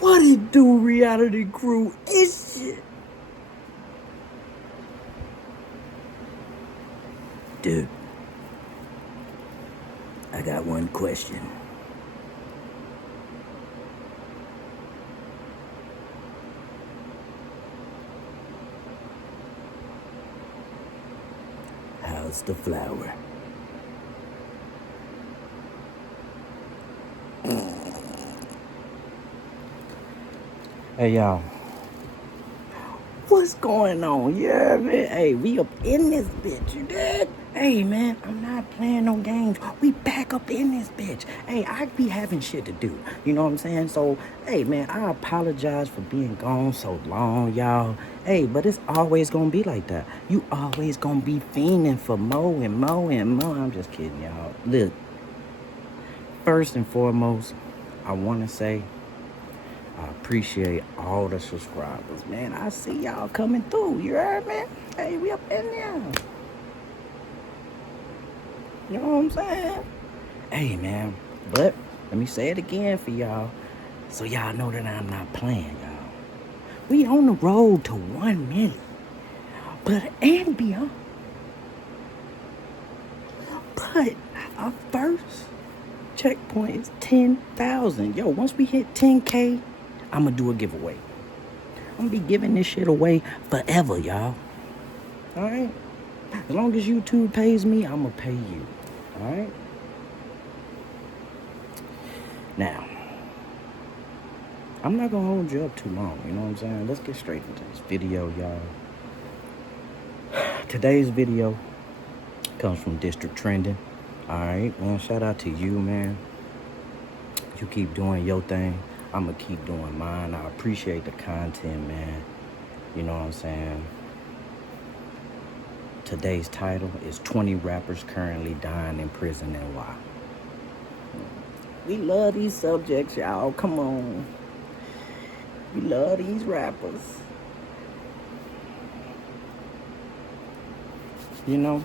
What it do, reality crew? It's shit. Dude, I got one question. How's the flower? Hey, y'all. What's going on? Yeah, man. Hey, we up in this bitch, you dig? Hey, man, I'm not playing no games. We back up in this bitch. Hey, I be having shit to do. You know what I'm saying? So, hey, man, I apologize for being gone so long, y'all. Hey, but it's always gonna be like that. You always gonna be fiending for more and more and more. I'm just kidding, y'all. Look, first and foremost, I want to say I appreciate all the subscribers, man. I see y'all coming through. You heard me? Hey, we up in there. You know what I'm saying? Hey, man. But let me say it again for y'all, so y'all know that I'm not playing, y'all. We on the road to 1 million, but and beyond. But our first checkpoint is 10,000. Yo, once we hit 10K, I'm gonna do a giveaway. I'm gonna be giving this shit away forever, y'all. Alright? As long as YouTube pays me, I'm gonna pay you. Alright? Now, I'm not gonna hold you up too long, you know what I'm saying? Let's get straight into this video, y'all. Today's video comes from District Trending. Alright, man, shout out to you, man. You keep doing your thing, I'm gonna keep doing mine. I appreciate the content, man. You know what I'm saying? Today's title is 20 rappers currently dying in prison and why. We love these subjects, y'all. Come on. We love these rappers. You know?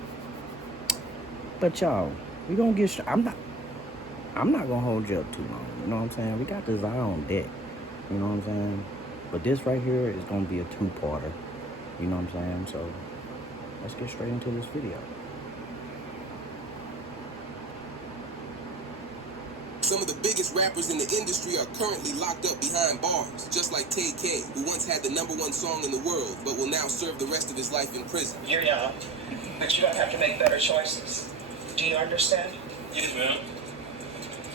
But y'all, we gonna get I'm not gonna hold you up too long. You know what I'm saying? We got this eye on deck. You know what I'm saying? But this right here is gonna be a two-parter. You know what I'm saying? So let's get straight into this video. Some of the biggest rappers in the industry are currently locked up behind bars, just like KK, who once had the #1 song in the world, but will now serve the rest of his life in prison. You're young, but you don't have to make better choices. Do you understand? Yes, ma'am.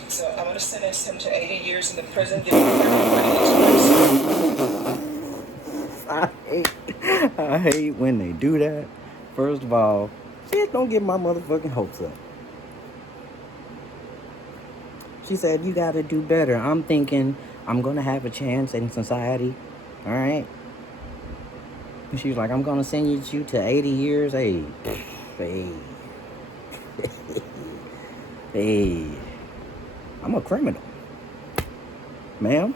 So I'm going to sentence him to 80 years in the prison, giving him every I hate when they do that. First of all, shit, don't get my motherfucking hopes up. She said, you gotta do better. I'm thinking I'm gonna have a chance in society. All right. And she was like, I'm gonna send you to 80 years. Hey. Hey. I'm a criminal. Ma'am,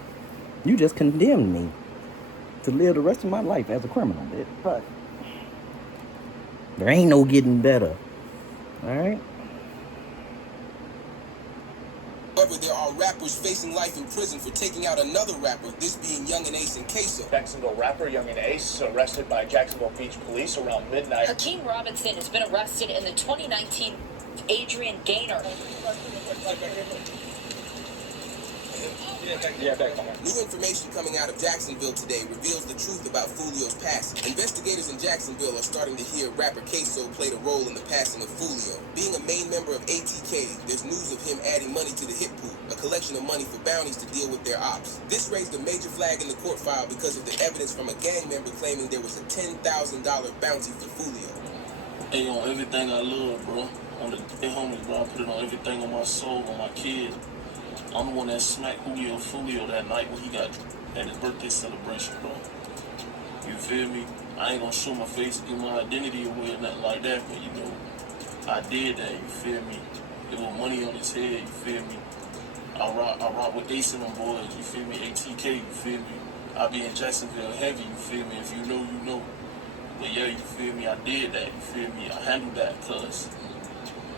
you just condemned me to live the rest of my life as a criminal, bitch. But there ain't no getting better. All right. However, there are rappers facing life in prison for taking out another rapper, this being Young and Ace and Queso. Jacksonville rapper Young and Ace arrested by Jacksonville Beach police around midnight. Hakeem Robinson has been arrested in the 2019 Adrian Gaynor. New information coming out of Jacksonville today reveals the truth about Fulio's passing. Investigators in Jacksonville are starting to hear rapper Queso played a role in the passing of Fulio. Being a main member of ATK, there's news of him adding money to the hit pool, a collection of money for bounties to deal with their ops. This raised a major flag in the court file because of the evidence from a gang member claiming there was a $10,000 bounty for Fulio. Hey, on everything I love, bro. On the homies, bro. I put it on everything on my soul, on my kids. I'm the one that smacked Fulio that night when he got at his birthday celebration, bro. You feel me? I ain't gonna show my face, give my identity away or nothing like that, but you know, I did that, you feel me? There was money on his head, you feel me? I rock with Ace and them boys, you feel me? ATK, you feel me? I be in Jacksonville heavy, you feel me? If you know, you know. But yeah, you feel me? I did that, you feel me? I handled that, cause,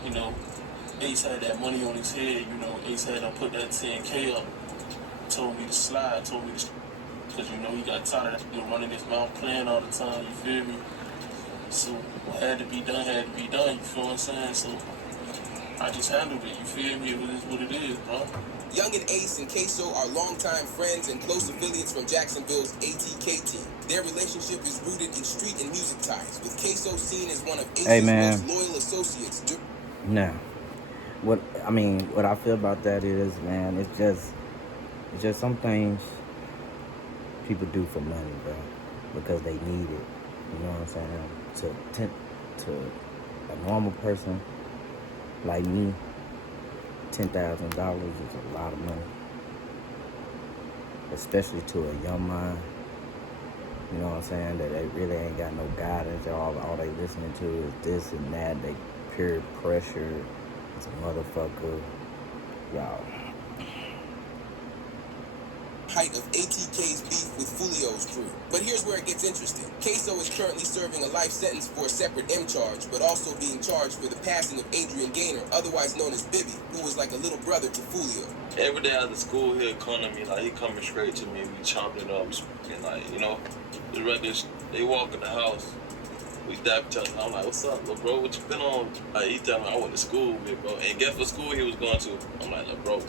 you know, Ace had that money on his head, you know, Ace had to put that 10K up told me to slide, told me to, because you know he got tired of that running his mouth playing all the time, you feel me? So what had to be done, you feel what I'm saying? So I just handled it, you feel me? It is what it is, bro. Young and Ace and Queso are longtime friends and close affiliates from Jacksonville's ATK team. Their relationship is rooted in street and music ties, with Queso seen as one of Ace's most loyal associates. Now, what I feel about that is, man, it's just some things people do for money, bro, because they need it. You know what I'm saying? To a normal person like me, $10,000 is a lot of money, especially to a young mind. You know what I'm saying? That they really ain't got no guidance. All they listening to is this and that. They peer pressure. It's a motherfucker. Y'all. Height of ATK's beef with Fulio's crew. But here's where it gets interesting. Queso is currently serving a life sentence for a separate M charge, but also being charged for the passing of Adrian Gaynor, otherwise known as Bibby, who was like a little brother to Fulio. Every day after school, he'll come to me, like, he coming straight to me, we chopping it up, and like, you know, the records, they walk in the house, we dap each other, I'm like, what's up, little bro, what you been on? Like, he tell me, I went to school, big bro, and guess what school he was going to? I'm like, little bro,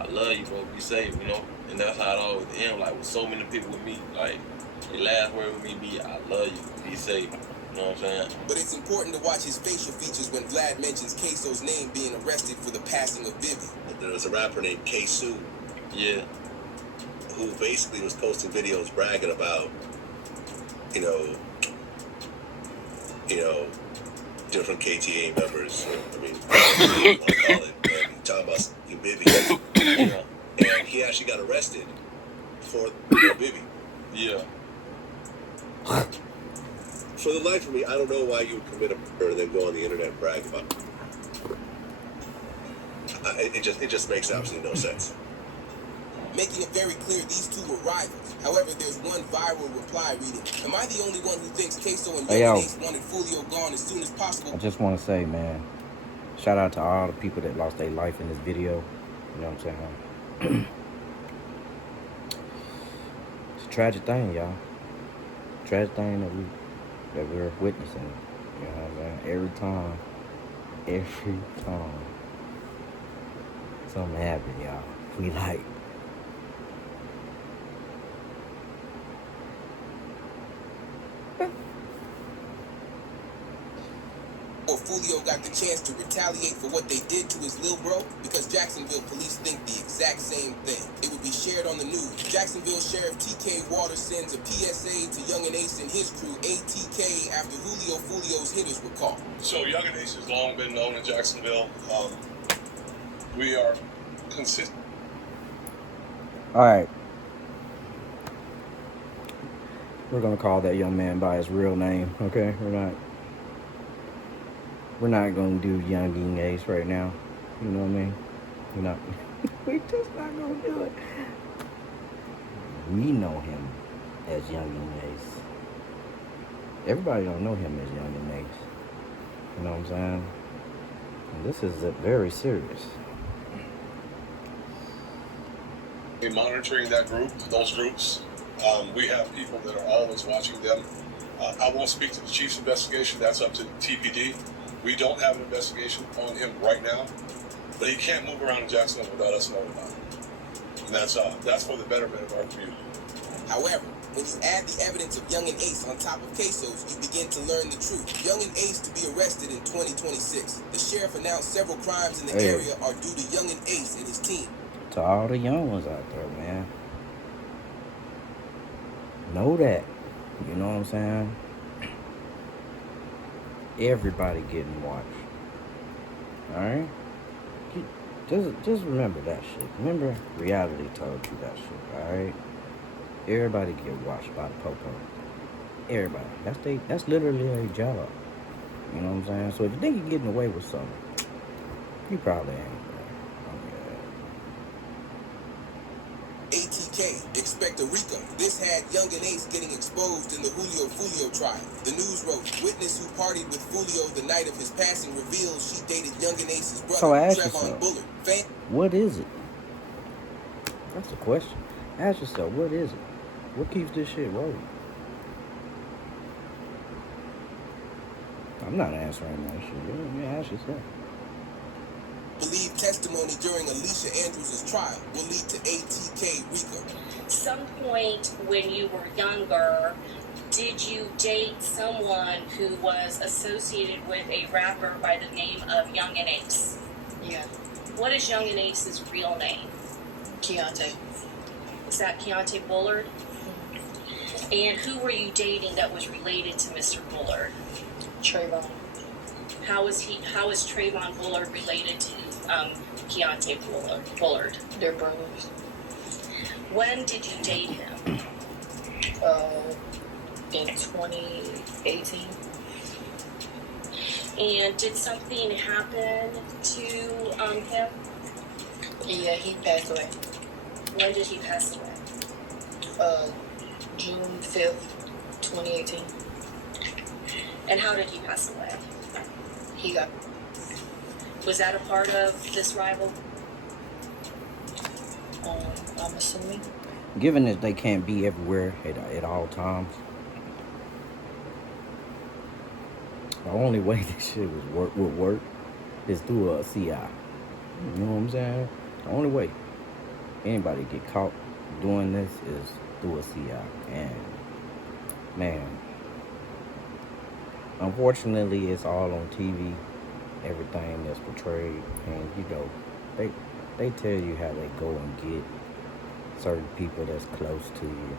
I love you, bro, be safe, you know? And that's how it always ends, like, with so many people with me, like, the last word with me be, I love you, be safe. You know what I'm saying? But it's important to watch his facial features when Vlad mentions Queso's name being arrested for the passing of Bibby. There was a rapper named K-Su. Yeah. Who basically was posting videos bragging about, you know, different KTA members. I mean, what you want to call it. And talking about you, Bibby. Yeah. And he actually got arrested for Bibby. Yeah. For the life of me, I don't know why you would commit a murder and then go on the internet and brag about it. It just makes absolutely no sense. Making it very clear these two were rivals. However, there's one viral reply reading, am I the only one who thinks Queso and Young Ace wanted Fulio gone as soon as possible? I just want to say, man, shout out to all the people that lost their life in this video. You know what I'm saying? It's a tragic thing, y'all. Tragic thing that we're witnessing. You know what I'm saying? Every time something happens, y'all, we like, Or Fulio got the chance to retaliate for what they did to his lil bro, because Jacksonville police think the exact same thing. It would be shared on the news. Jacksonville Sheriff TK Waters sends a PSA to Young and Ace and his crew, ATK, after Fulio's hitters were caught. So Young and Ace has long been known in Jacksonville. We are consistent. all right. We're gonna call that young man by his real name, okay? We're not gonna do Young and Ace right now. You know what I mean? We're just not gonna do it. We know him as Young and Ace. Everybody don't know him as Young and Ace. You know what I'm saying? And this is very serious. We're monitoring that group, those groups. We have people that are always watching them. I won't speak to the chief's investigation. That's up to TPD. We don't have an investigation on him right now, but he can't move around in Jacksonville without us knowing about it. And that's for the betterment of our community. However, when you add the evidence of Young and Ace on top of Queso's, you begin to learn the truth. Young and Ace to be arrested in 2026. The sheriff announced several crimes in the area are due to Young and Ace and his team. To all the young ones out there, man. Know that. You know what I'm saying? Everybody getting watched. Alright? Just remember that shit. Remember reality told you that shit, alright? Everybody get watched by the popo. Everybody. That's literally a job. You know what I'm saying? So if you think you're getting away with something, you probably ain't. ATK, expect a RICO. This had Young and Ace getting exposed in the Fulio trial. The news wrote, witness who partied with Fulio the night of his passing reveals she dated Young and Ace's brother, So ask Trevon yourself, Bullard. what is it? That's the question. Ask yourself, what is it? What keeps this shit rolling? I'm not answering that shit. You ask yourself. Believe testimony during Alicia Andrews' trial will lead to ATK RICO. Some point when you were younger, did you date someone who was associated with a rapper by the name of Young and Ace? Yeah. What is Young and Ace's real name? Keontae. Is that Keontae Bullard? And who were you dating that was related to Mr. Bullard? Trayvon. How is Trayvon Bullard related to Keontae Bullard? They're brothers. When did you date him? In 2018. And did something happen to him? Yeah, he passed away. When did he pass away? June 5th, 2018. And how did he pass away? He got. Was that a part of this rival? I'm assuming. Given that they can't be everywhere at all times, the only way this shit would work is through a CI. You know what I'm saying? The only way anybody get caught doing this is through a CI. And man, unfortunately, it's all on TV. Everything that's portrayed, and you know, they tell you how they go and get certain people that's close to you,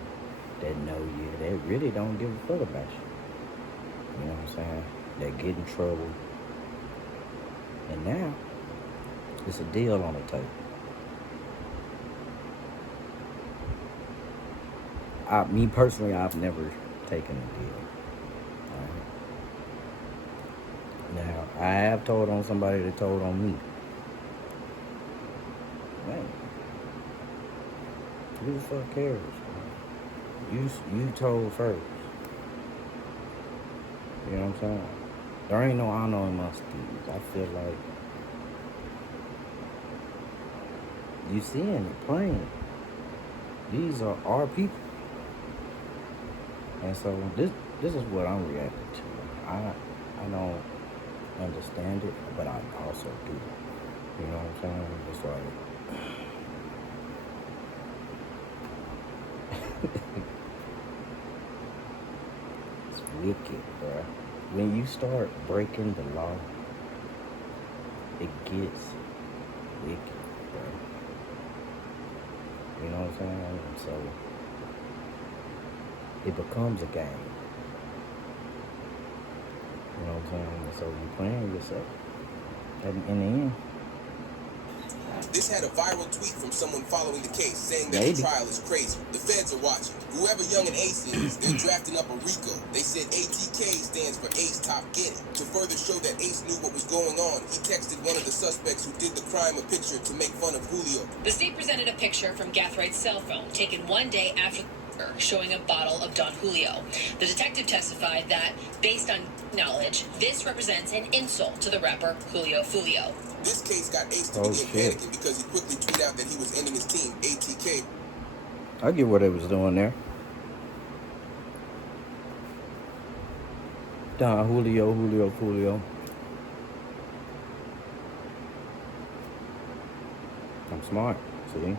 that know you. They really don't give a fuck about you. You know what I'm saying? They get in trouble, and now it's a deal on the table. Me personally, I've never taken a deal. Now, I have told on somebody that told on me. Man, who the fuck cares? You told first. You know what I'm saying? There ain't no honor amongst thieves. I feel like you seeing it plain. These are our people. And so this is what I'm reacting to. I don't understand it, but I also do. You know what I'm saying? It's like it's wicked, bro. When you start breaking the law, it gets wicked, bro. You know what I'm saying? And so it becomes a game. You know what I'm saying? So you're playing yourself. In the end. This had a viral tweet from someone following the case saying that Maybe. the trial is crazy. The feds are watching. Whoever Young and Ace is, they're drafting up a RICO. They said ATK stands for Ace Top Get It. To further show that Ace knew what was going on, he texted one of the suspects who did the crime a picture to make fun of Julio. The state presented a picture from Gathride's cell phone taken one day after showing a bottle of Don Julio. The detective testified that, based on knowledge, this represents an insult to the rapper Julio Fulio. This case got Ace to begin panicking because he quickly tweeted out that he was ending his team, ATK. I get what they was doing there. Don Julio. I'm smart, see?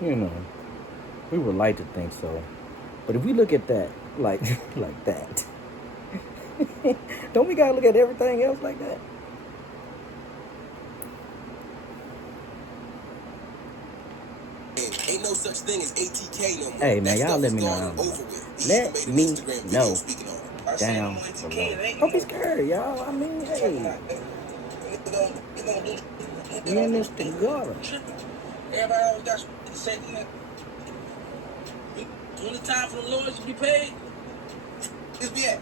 You know, we would like to think so. But if we look at that like that, don't we gotta look at everything else like that? Ain't no such thing as ATK no more. Hey man, y'all let me know. Let me know down below. Don't be scared, y'all. I mean, hey, we in this together. Everybody always got to say, when it's time for the lawyers to be paid, this be at.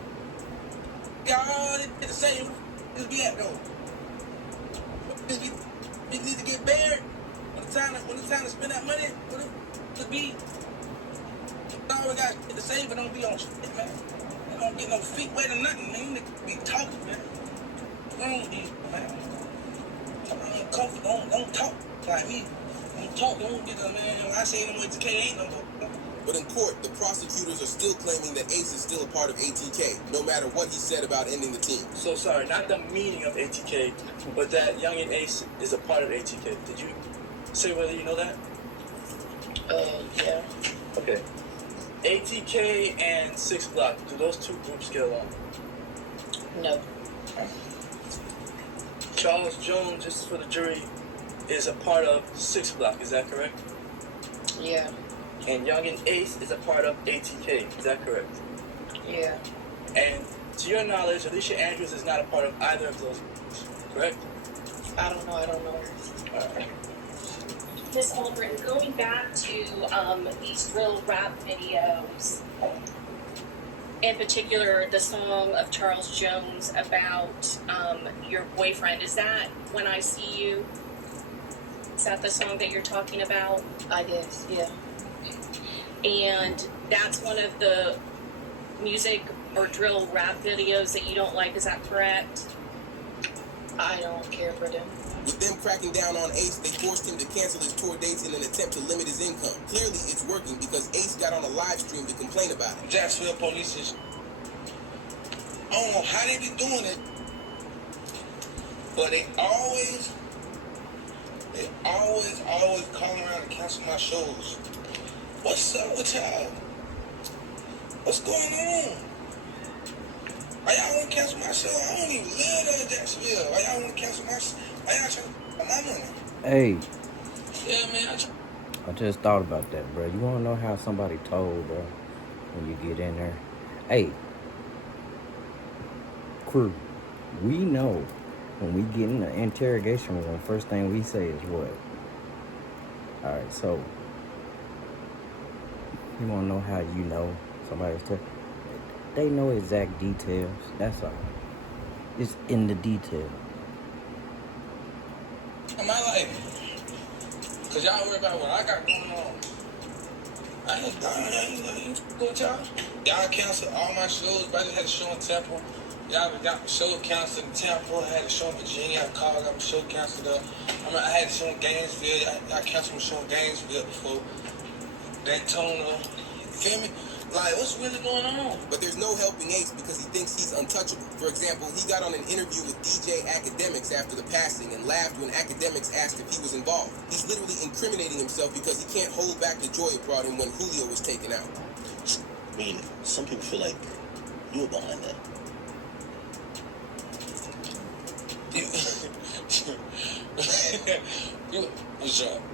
Y'all did the same. This be at though. This need to get buried. When it's time to spend that money, to be. Always got to say, but don't be on shit, man. Don't get no feet wet or nothing, man. You need to be talking, man. Wrong with you, man. Don't talk like me. Don't talk, don't get man. When I say no ATK, ain't no more. But in court, the prosecutors are still claiming that Ace is still a part of ATK, no matter what he said about ending the team. So sorry, not the meaning of ATK, but that Youngin Ace is a part of ATK. Did you say whether you know that? Yeah. Okay. ATK and 6 Block, do those two groups get along? No. Charles Jones, just for the jury, is a part of 6 Block, is that correct? Yeah. And Youngin Ace is a part of ATK, is that correct? Yeah. And to your knowledge, Alicia Andrews is not a part of either of those groups, correct? I don't know her. Miss Aldrin, going back to these drill rap videos, in particular the song of Charles Jones about your boyfriend, is that When I See You? Is that the song that you're talking about? I guess, yeah. And that's one of the music or drill rap videos that you don't like, is that correct? I don't care for them. With them cracking down on Ace, they forced him to cancel his tour dates in an attempt to limit his income. Clearly, it's working because Ace got on a live stream to complain about it. Jacksonville police is, I don't know how they be doing it, but they always call around and cancel my shows. What's up with y'all? What's going on? Why y'all want to cancel my show? I don't even live in Jacksonville. Why y'all want to cancel my show? Why y'all trying to get my money? Hey, Yeah, man. I just thought about that, bro. You want to know how somebody told, bro, when you get in there? Hey, crew, we know when we get in the interrogation room, first thing we say is what? All right, so you want to know how you know somebody's they know exact details. That's all. It's in the detail. In my life. Because y'all worry about what I got going on. I ain't with y'all. Y'all canceled all my shows, but I just had a show in Temple. Y'all got my show canceled in Temple. I had a show in Virginia. I called, got my show canceled up. I had a show in Gainesville. I canceled my show in Gainesville before. Daytona. You feel me? Like, what's really going on? But there's no helping Ace because he thinks he's untouchable. For example, he got on an interview with DJ Academics after the passing and laughed when Academics asked if he was involved. He's literally incriminating himself because he can't hold back the joy it brought him when Julio was taken out. I mean, some people feel like you were behind that.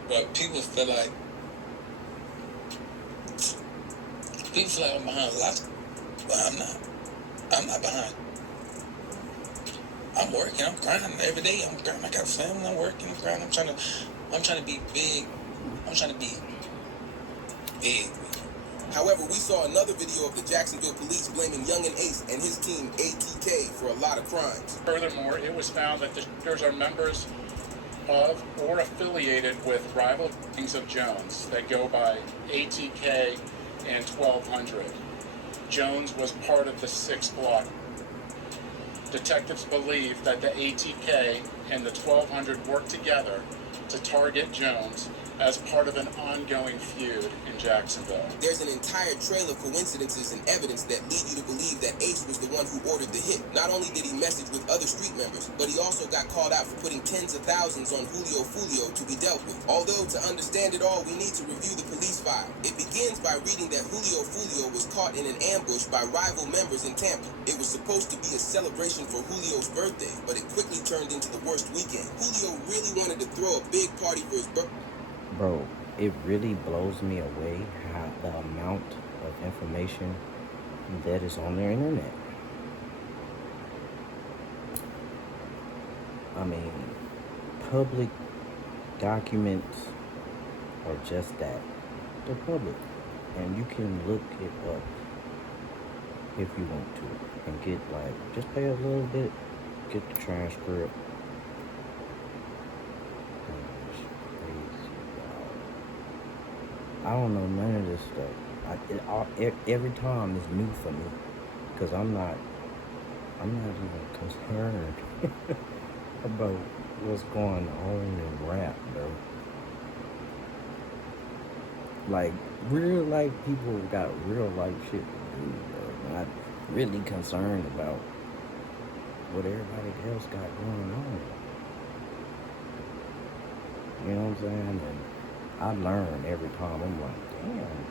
But people feel like I'm behind a lot, but I'm not. I'm not behind. I'm working. I'm grinding every day. I'm grinding. I got a family. I'm working. I'm grinding. I'm trying to be big. I'm trying to be big. However, we saw another video of the Jacksonville police blaming Youngin Ace and his team ATK for a lot of crimes. Furthermore, it was found that the shooters are members of or affiliated with rival gangs of Jones that go by ATK and 1200. Jones was part of the 6 Block. Detectives believe that the ATK and the 1200 worked together to target Jones as part of an ongoing feud in Jacksonville. There's an entire trail of coincidences and evidence that lead you to believe that Ace was the one who ordered the hit. Not only did he message with other street members, but he also got called out for putting tens of thousands on Julio Fulio to be dealt with. Although, to understand it all, we need to review the police file. It begins by reading that Julio Fulio was caught in an ambush by rival members in Tampa. It was supposed to be a celebration for Julio's birthday, but it quickly turned into the worst weekend. Julio really wanted to throw a big party for his birthday. Bro, it really blows me away how the amount of information that is on their internet. I mean, public documents are just that. They're public. And you can look it up if you want to. And get just pay a little bit, get the transcript. I don't know none of this stuff. Every time is new for me, because I'm not even concerned about what's going on in rap, bro. Like, real life people got real life shit to do, bro. Not really concerned about what everybody else got going on. You know what I'm saying? And I learn every time. I'm like, damn,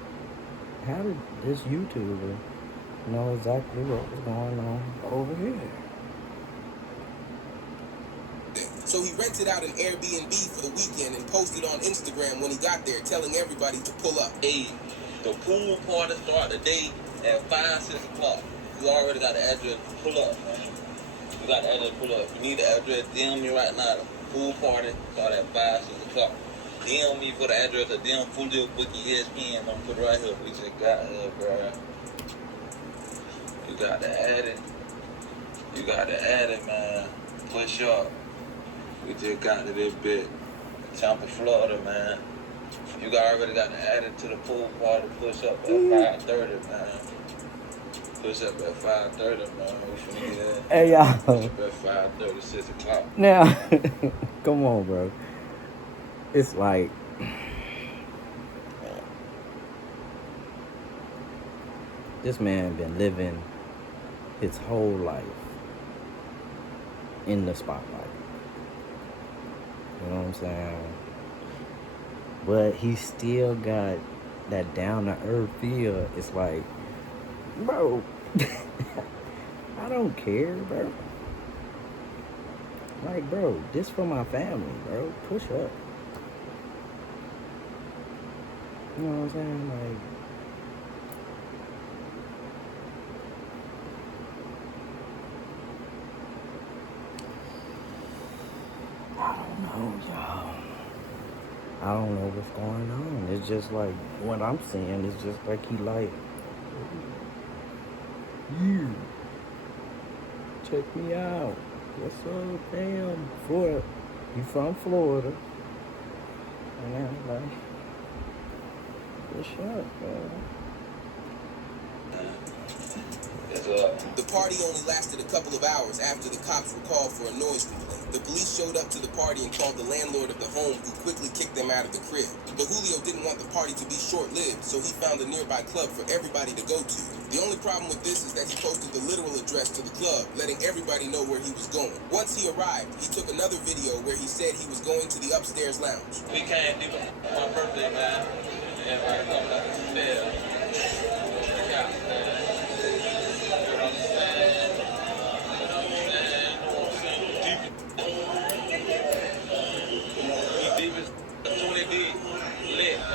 how did this YouTuber know exactly what was going on over here? So he rented out an Airbnb for the weekend and posted on Instagram when he got there, telling everybody to pull up. Hey, the pool party start today at 5, 6 o'clock. You already got the address. Pull up, man. You got the address. Pull up. If you need the address, DM me right now. The pool party start at 5, 6 o'clock. DM me for the address of DM Fulio Bookie ESPN. I'm gonna put it right here. We just got here, bro. You got to add it. You got to add it, man. Push up. We just got to this bit. Tampa, Florida, man. You already got to add it to the pool party. Push up at 5:30, man. Push up at 5:30, man. We finna get in. Hey, y'all. Push up at 5:30, 6 o'clock. Now, come on, bro. It's like, this man been living his whole life in the spotlight. You know what I'm saying? But he still got that down-to-earth feel. It's like, bro, I don't care, bro. Like, bro, this for my family, bro. Push up. You know what I'm saying? Like, I don't know, y'all. I don't know what's going on. It's just like, what I'm seeing is just like he like, you, check me out. What's up, damn? Florida. You from Florida. And I'm like, what's up, bro? The party only lasted a couple of hours after the cops were called for a noise complaint. The police showed up to the party and called the landlord of the home, who quickly kicked them out of the crib. But Julio didn't want the party to be short-lived, so he found a nearby club for everybody to go to. The only problem with this is that he posted the literal address to the club, letting everybody know where he was going. Once he arrived, he took another video where he said he was going to the upstairs lounge. We came to my birthday, man. Everybody coming upstairs. Yeah, man.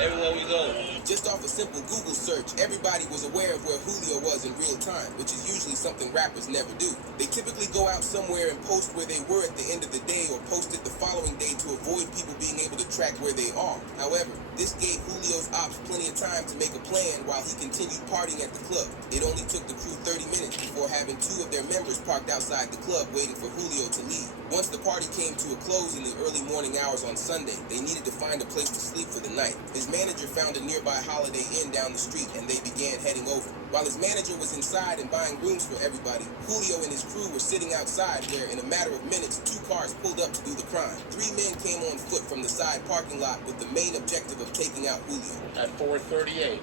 Everywhere we go. Just off a simple Google search, everybody was aware of where Julio was in real time, which is usually something rappers never do. They typically go out somewhere and post where they were at the end of the day, or post it the following day to avoid people being able to track where they are. However, this gave Julio's ops plenty of time to make a plan while he continued partying at the club. It only took the crew 30 minutes before having 2 of their members parked outside the club waiting for Julio to leave. Once the party came to a close in the early morning hours on Sunday, they needed to find a place to sleep for the night. His manager found a nearby Holiday Inn down the street, and they began heading over. While his manager was inside and buying rooms for everybody, Julio and his crew were sitting outside where, in a matter of minutes, 2 cars pulled up to do the crime. 3 men came on foot from the side parking lot with the main objective of taking out Julio. At 4:38,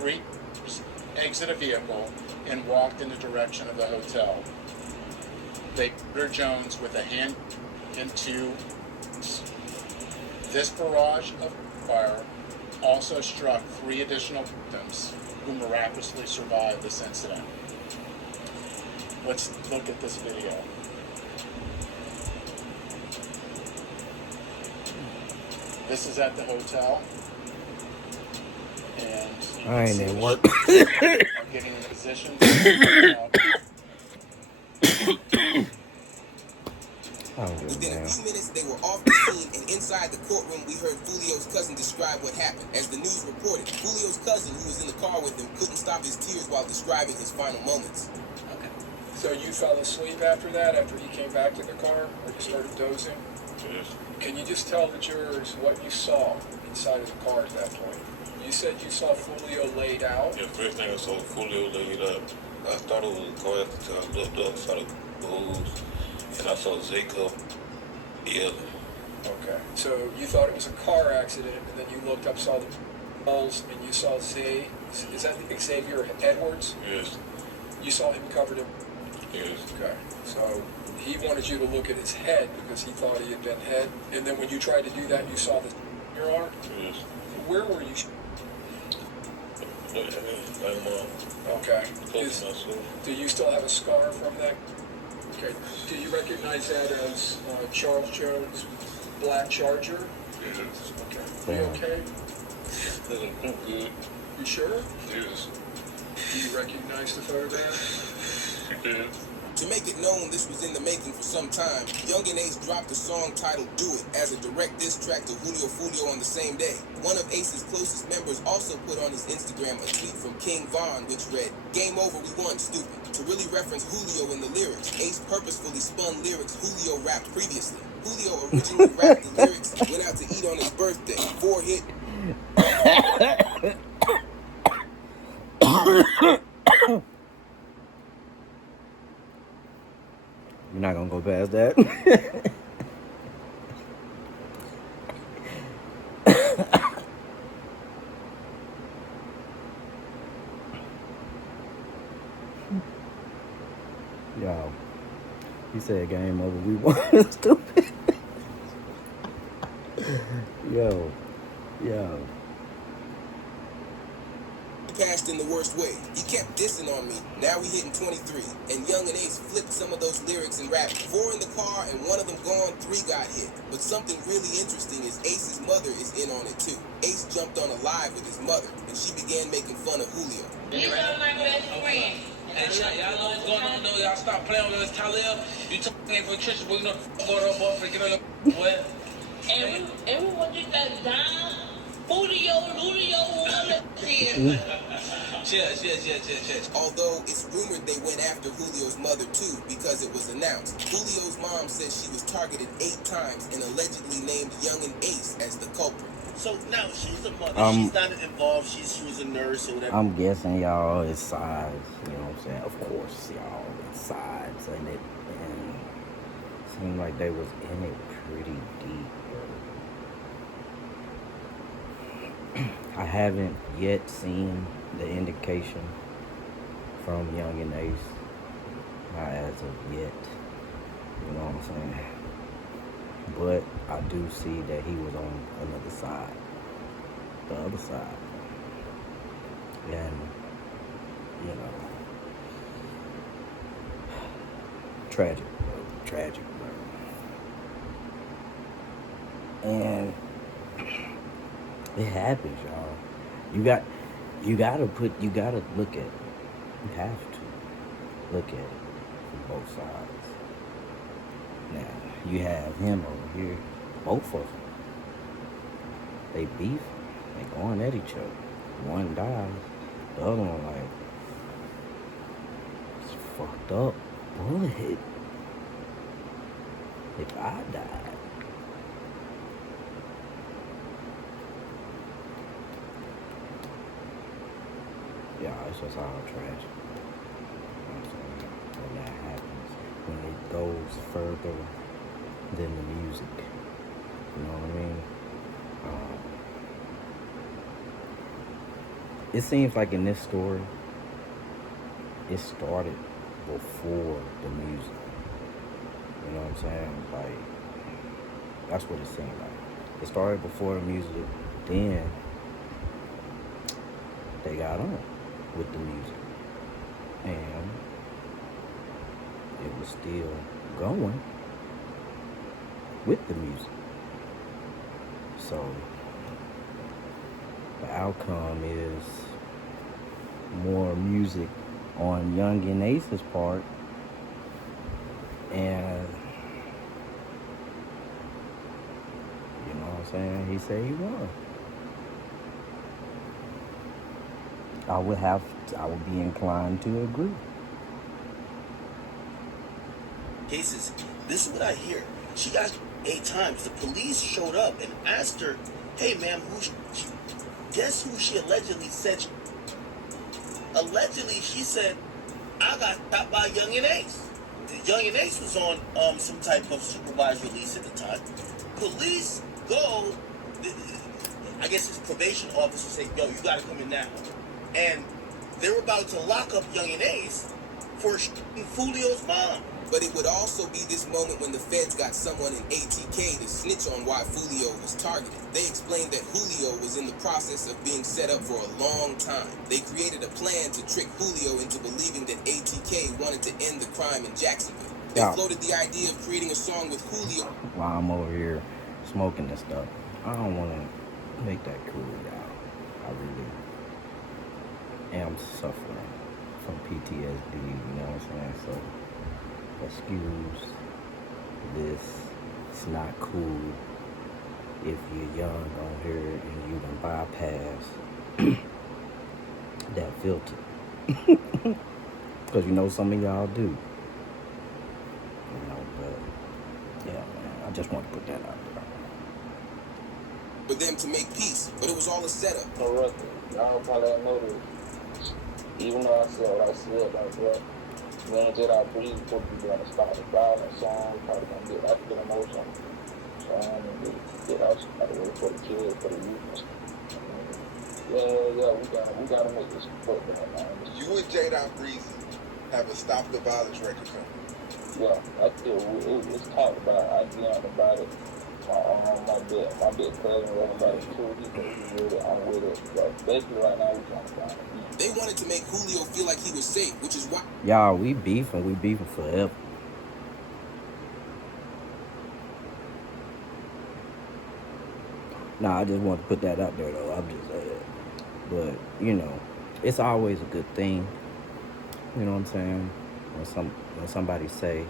3 exited a vehicle and walked in the direction of the hotel. They murdered Jones with a hand into this barrage of fire. Also struck 3 additional victims who miraculously survived this incident. Let's look at this video. This is at the hotel, and I ain't at work. getting in position. Within a few minutes, they were off the scene, and inside the courtroom, we heard Julio's cousin describe what happened. As the news reported, Julio's cousin, who was in the car with him, couldn't stop his tears while describing his final moments. Okay. So you fell asleep after that, after he came back to the car, or you started dozing? Yes. Can you just tell the jurors what you saw inside of the car at that point? You said you saw Julio laid out. Yeah, first thing I saw Julio laid up. I thought it was a car until I looked up, saw the booze, and I saw Jacob Yeah. Okay. So you thought it was a car accident, and then you looked up, saw the balls, and you saw Zay. Is that Xavier Edwards? Yes. You saw him covered in. Yes. Okay. So he wanted you to look at his head because he thought he had been hit. And then when you tried to do that, you saw the in your arm? Yes. Where were you? Okay. Do you still have a scar from that? Okay. Do you recognize that as Charles Jones' black Charger? Yes. Okay. Are you okay? I'm good. You sure? Yes. Do you recognize the photograph? Yes. To make it known this was in the making for some time, Young and Ace dropped a song titled Do It as a direct diss track to Julio Fulio on the same day. One of Ace's closest members also put on his Instagram a tweet from King Von which read, "Game over, we won, stupid," to really reference Julio in the lyrics. Ace purposefully spun lyrics Julio rapped previously. Julio originally rapped the lyrics, went out to eat on his birthday, 4-hit. You're not gonna go past that. Yo, he said game over, we won, stupid. Yo. Passed in the worst way. He kept dissing on me. Now we hitting 23. And Young and Ace flipped some of those lyrics and rapped 4 in the car and 1 of them gone, 3 got hit. But something really interesting is Ace's mother is in on it too. Ace jumped on a live with his mother and she began making fun of Julio. He's my best friend. Hey, y'all know what's going on, though? Y'all stop playing with us, Talib. You talking for Trisha, but you know, go to boy, for get on your boy. And we want you guys down. Julio, Cheers. Although it's rumored they went after Julio's mother too because it was announced. Julio's mom says she was targeted 8 times and allegedly named Young and Ace as the culprit. So now she's a mother. She's not involved. She was a nurse or whatever. I'm guessing y'all it's sides. You know what I'm saying? Of course, y'all it's sides in it, and it seemed like they was in it pretty deep. I haven't yet seen the indication from Young and Ace. Not as of yet. You know what I'm saying? But I do see that he was on another side. The other side. And, you know, tragic, bro. Tragic, bro. And it happens, y'all. You gotta look at it. You have to look at it from both sides. Now, you have him over here, both of them. They beef, they going at each other. One dies, the other one like, it's fucked up. But if I died, yeah, it's just all tragic. You know what I'm saying? When that happens, when it goes further than the music. You know what I mean? It seems like in this story, it started before the music. You know what I'm saying? Like, that's what it seemed like. It started before the music, then they got on with the music. And it was still going with the music. So the outcome is more music on Young and Ace's part, and you know what I'm saying, he said he won. I would be inclined to agree. Cases. This is what I hear. She got 8 times. The police showed up and asked her, "Hey, ma'am, guess who she allegedly said?" Allegedly, she said, "I got shot by Young and Ace." Young and Ace was on some type of supervised release at the time. Police go, I guess his probation officer say, yo, you gotta come in now. And they're about to lock up Young and Ace for shooting Julio's mom. But it would also be this moment when the feds got someone in ATK to snitch on why Julio was targeted. They explained that Julio was in the process of being set up for a long time. They created a plan to trick Julio into believing that ATK wanted to end the crime in Jacksonville. They floated the idea of creating a song with Julio. While I'm over here smoking this stuff, I don't want to make that cool, y'all. I really am suffering from PTSD, you know what I'm saying? So, excuse this. It's not cool if you're young on here and you can bypass that filter. Because you know some of y'all do. You know, but yeah, man, I just want to put that out there. For them to make peace, but it was all a setup. Correct. Y'all probably don't know this. Even though I said what I said, like, bro, when I did our breathe, supposed to be doing a stop the violence song, probably gonna get African emotion song, and get out somebody ready for the kids, for the youth. Yeah, we gotta make this work, man. You and J-Dot Breezy have a Stop the Violence record coming. Yeah, it's talked about. I DM'd about it. My big cousin wrote about it too. He with it. I'm with it. But basically, right now, we trying to find it. They wanted to make Julio feel like he was safe, which is why. Y'all, we beefing forever. Nah, I just want to put that out there though. I'm just saying. But, you know, it's always a good thing. You know what I'm saying? When somebody say,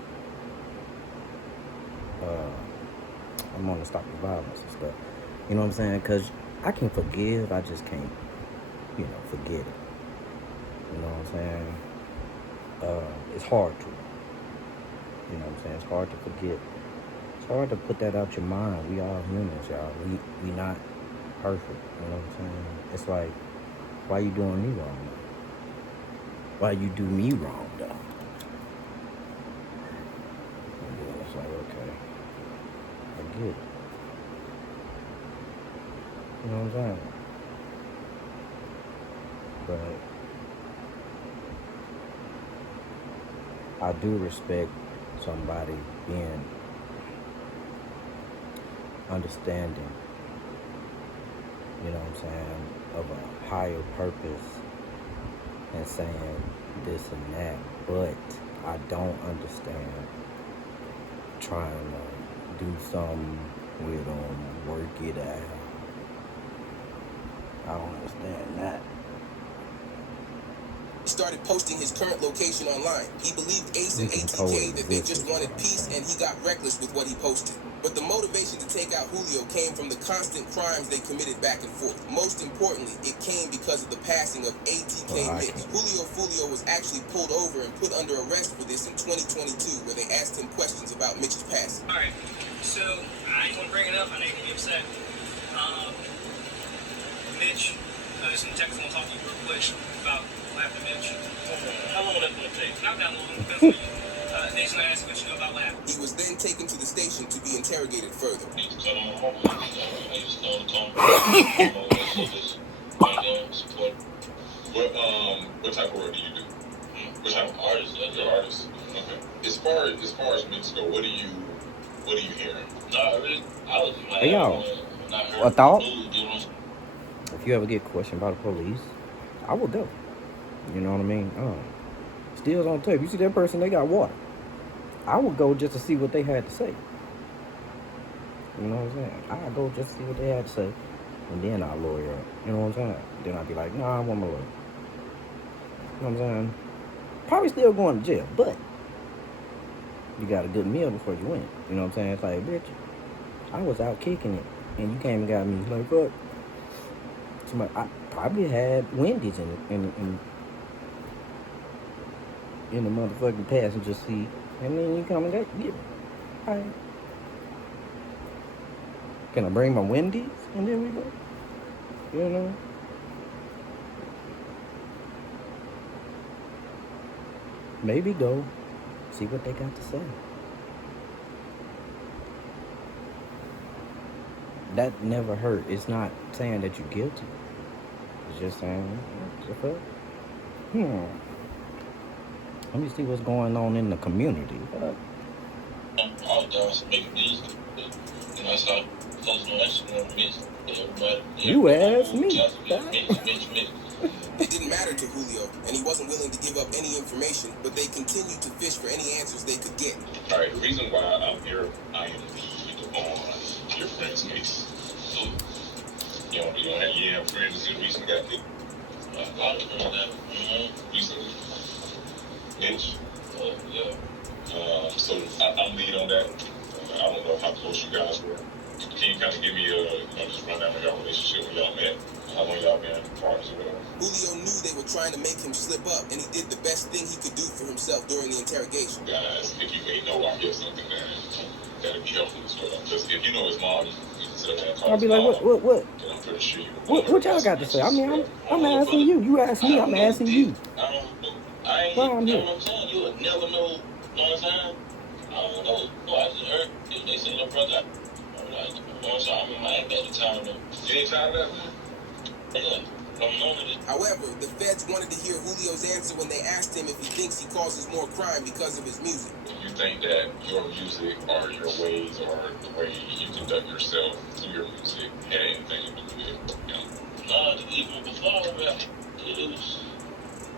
I'm on to stop the violence and stuff. You know what I'm saying? Because I can forgive, I just can't, you know, forget it. You know what I'm saying? It's hard to. You know what I'm saying? It's hard to forget. It's hard to put that out your mind. We all humans, y'all. We not perfect. You know what I'm saying? It's like, why you doing me wrong? Why you do me wrong, though? And then it's like, okay, I get it. You know what I'm saying? But I do respect somebody being understanding, you know what I'm saying, of a higher purpose and saying this and that, but I don't understand trying to do something with them, work it out. I don't understand that. He started posting his current location online. He believed Ace and ATK that they just wanted peace, and he got reckless with what he posted. But the motivation to take out Julio came from the constant crimes they committed back and forth. Most importantly, it came because of the passing of ATK Mitch. Julio was actually pulled over and put under arrest for this in 2022, where they asked him questions about Mitch's passing. All right, so I ain't gonna bring it up. I know you're gonna be upset. Mitch, just gonna text and talk to you real quick about what happened to Mitch. How long that's gonna take? Not that long. Depends on you. Nate's gonna ask what you know about what happened. He was then taken to the station to be interrogated further. What type of work do you do? What type of artist? You're an artist. Okay. As far as Mitch go, what are you hearing? No, really, I was like, hey, y'all, a thought? If you ever get questioned by the police, I would go. You know what I mean? Steals on tape. You see that person, they got water. I would go just to see what they had to say. You know what I'm saying? I'd go just to see what they had to say. And then I'll lawyer up. You know what I'm saying? Then I'd be like, nah, I want my lawyer. You know what I'm saying? Probably still going to jail, but you got a good meal before you win. You know what I'm saying? It's like, bitch, I was out kicking it, and you came and got me. Like, fuck. Somebody, I probably had Wendy's in the motherfucking passenger seat, and then you come and get me. All right. Can I bring my Wendy's? And then we go. You know? Maybe go. See what they got to say. That never hurt. It's not saying that you're guilty. It's just saying, let me see what's going on in the community. You asked me. It didn't matter to Julio, and he wasn't willing to give up any information, but they continued to fish for any answers they could get. All right, the reason why I'm here, I am on your friend's case. So, you have friends who recently got killed. A lot of friends that recently. Mitch? Yeah. So I'm lead on that. I don't know how close you guys were. Can you kind of give me just run down on your relationship when y'all met? How long y'all been partners or whatever? Julio knew they were trying to make him slip up, and he did the best thing he could do for himself during the interrogation. Guys, if you may know, I hear something that'd be helpful as well. Because if you know his mom, you can sit up there and call I'll be like, what? I'm pretty sure you What y'all got to say? I mean, I'm asking you. You asked me, I'm asking you. Why I'm here? You know what I'm saying? You would never know, you know what I'm saying? I don't know. No, I just heard if they said your brother, I'm like, I'm in Miami at the time. You ain't tired of that, man? Yeah. However, the feds wanted to hear Julio's answer when they asked him if he thinks he causes more crime because of his music. You think that your music or your ways or the way you conduct yourself through your music had anything to do with it? No, even before rap, it was,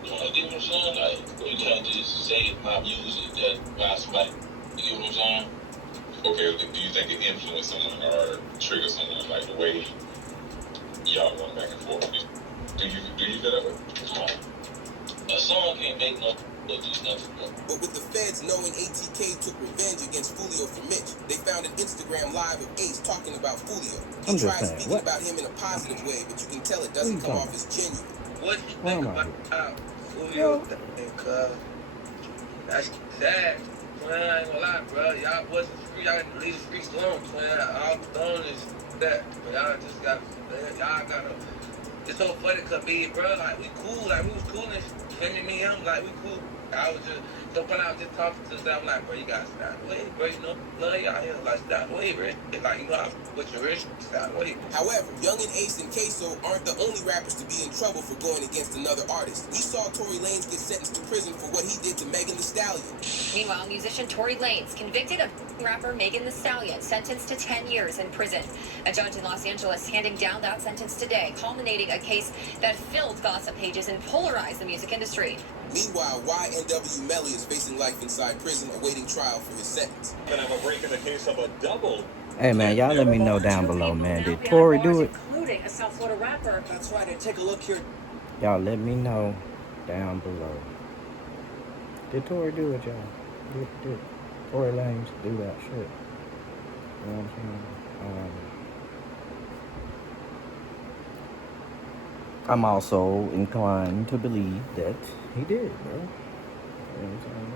you know what I'm saying? Like, you can't just say it's my music that by somebody, you know what I'm saying? Okay, do you think it influenced someone or triggered someone, like the way y'all going back and forth? Do you feel that way? A song can't make no nothing. But with the feds knowing ATK took revenge against Fulio for Mitch, they found an Instagram live of Ace talking about Fulio. He tried speaking about him in a positive way, but you can tell it doesn't come off as genuine. What do you think about Fulio? That's sad. Man, I ain't gonna lie, bro. Y'all wasn't free. Y'all didn't leave the streets alone, man. All we done is that. But y'all just got, y'all gotta. It's so funny because me, bro, like, we cool. Like, we was cool and me, him, like, we cool. I was just, so when I was just talking to them, I'm like, bro, you gotta stop away, bro. You know, love y'all here. Like, stop away, bro. Like, you know, I with your wrist, stop away. However, Young and Ace and Queso aren't the only rappers to be in trouble for going against another artist. We saw Tory Lanez get sentenced to prison for what he did to Megan Thee Stallion. Meanwhile, musician Tory Lanez, convicted of rapper Megan Thee Stallion, sentenced to 10 years in prison. A judge in Los Angeles handing down that sentence today, culminating a case that filled gossip pages and polarized the music industry. Meanwhile, YNW Melly is facing life inside prison, awaiting trial for his sentence. Gonna have a break in the case of a double. Hey man, y'all let me know down below, man. Did Tory do it? Including a South Florida rapper. That's right. And take a look here. Y'all let me know down below. Did Tory do it, y'all? Did Tory Lanez do that shit? You know what I'm saying? I'm also inclined to believe that he did, bro. You know what I'm saying?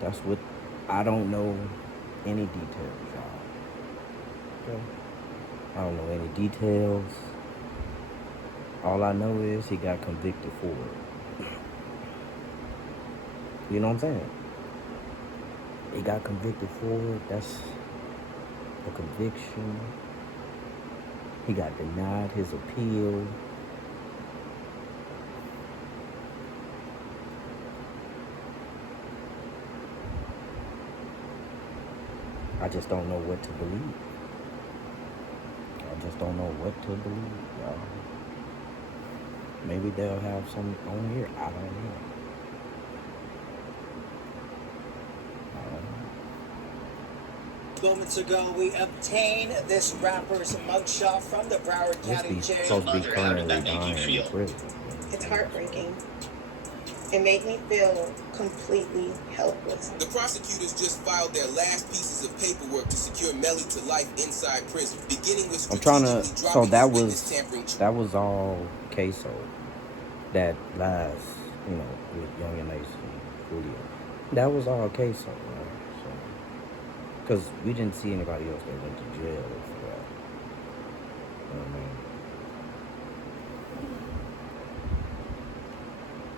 That's what I don't know any details, y'all. Okay? I don't know any details. All I know is he got convicted for it. You know what I'm saying? He got convicted for it. That's a conviction. He got denied his appeal. I just don't know what to believe. I just don't know what to believe, y'all. Maybe they'll have some on here. I don't know. Moments ago, we obtained this rapper's mugshot from the Broward County Jail. Supposed to be currently dying in prison. It's heartbreaking. It made me feel completely helpless. The prosecutors just filed their last pieces of paperwork to secure Melly to life inside prison, beginning with I'm trying to. So that was all Queso. That lies, you know, with Young and Ace and Julio. That was all Queso, right? So, because we didn't see anybody else that went to jail for that. You know what I mean?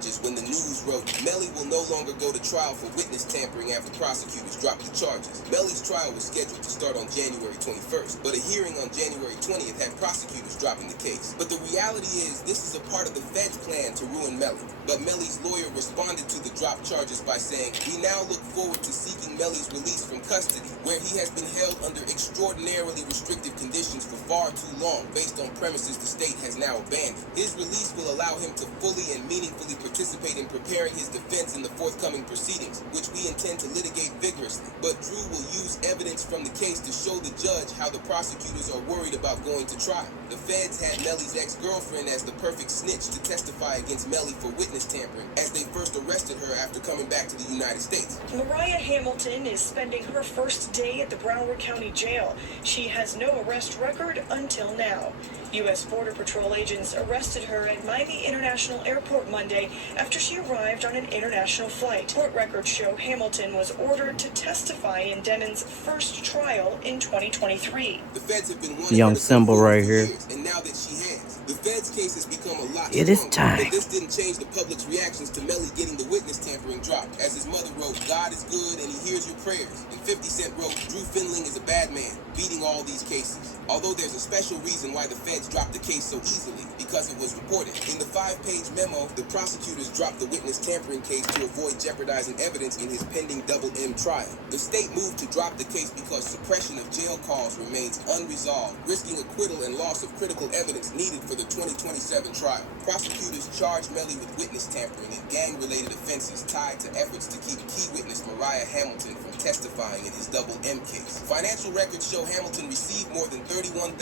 Just when the news wrote, Melly will no longer go to trial for witness tampering after prosecutors dropped the charges. Melly's trial was scheduled to start on January 21st, but a hearing on January 20th had prosecutors dropping the case. But the reality is, this is a part of the Fed's plan to ruin Melly. But Melly's lawyer responded to the dropped charges by saying, we now look forward to seeking Melly's release from custody, where he has been held under extraordinarily restrictive conditions for far too long, based on premises the state has now abandoned. His release will allow him to fully and meaningfully participate in preparing his defense in the forthcoming proceedings, which we intend to litigate vigorously. But Drew will use evidence from the case to show the judge how the prosecutors are worried about going to trial. The feds had Melly's ex-girlfriend as the perfect snitch to testify against Melly for witness tampering, as they first arrested her after coming back to the United States. Mariah Hamilton is spending her first day at the Broward County Jail. She has no arrest record until now. U.S. Border Patrol agents arrested her at Miami International Airport Monday after she arrived on an international flight. Court records show Hamilton was ordered to testify in Demon's first trial in 2023. The feds have been wanting Young her to symbol come right for here. years, and now that she has, the feds case has become a lot It is stronger. time. But this didn't change the public's reactions to Melly getting the witness tampering dropped. As his mother wrote, God is good and he hears your prayers. And 50 Cent wrote, Drew Findling is a bad man, beating all these cases. Although there's a special reason why the feds dropped the case so easily, because it was reported. In the 5-page memo, the prosecutors dropped the witness tampering case to avoid jeopardizing evidence in his pending Double M trial. The state moved to drop the case because suppression of jail calls remains unresolved, risking acquittal and loss of critical evidence needed for the 2027 trial. Prosecutors charged Melly with witness tampering and gang-related offenses tied to efforts to keep key witness Mariah Hamilton from testifying in his Double M case. Financial records show Hamilton received more than $31,000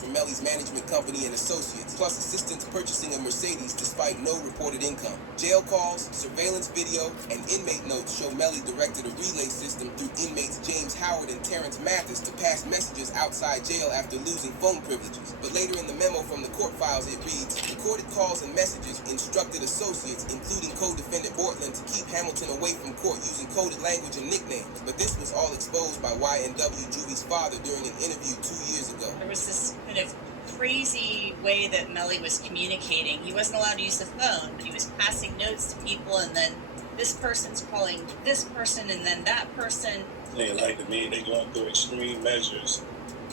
from Melly's management company and associates, plus assistance purchasing a Mercedes despite no reported income. Jail calls, surveillance video, and inmate notes show Melly directed a relay system through inmates James Howard and Terrence Mathis to pass messages outside jail after losing phone privileges. But later in the memo from the court files it reads, recorded calls and messages instructed associates, including co-defendant Bortland, to keep Hamilton away from court using coded language and nicknames. But this was all exposed by YNW Juvie's father during an interview 2 years ago. There was this kind of crazy way that Melly was communicating. He wasn't allowed to use the phone, but he was passing notes to people, and then this person's calling this person, and then that person. They like to me, they going through extreme measures,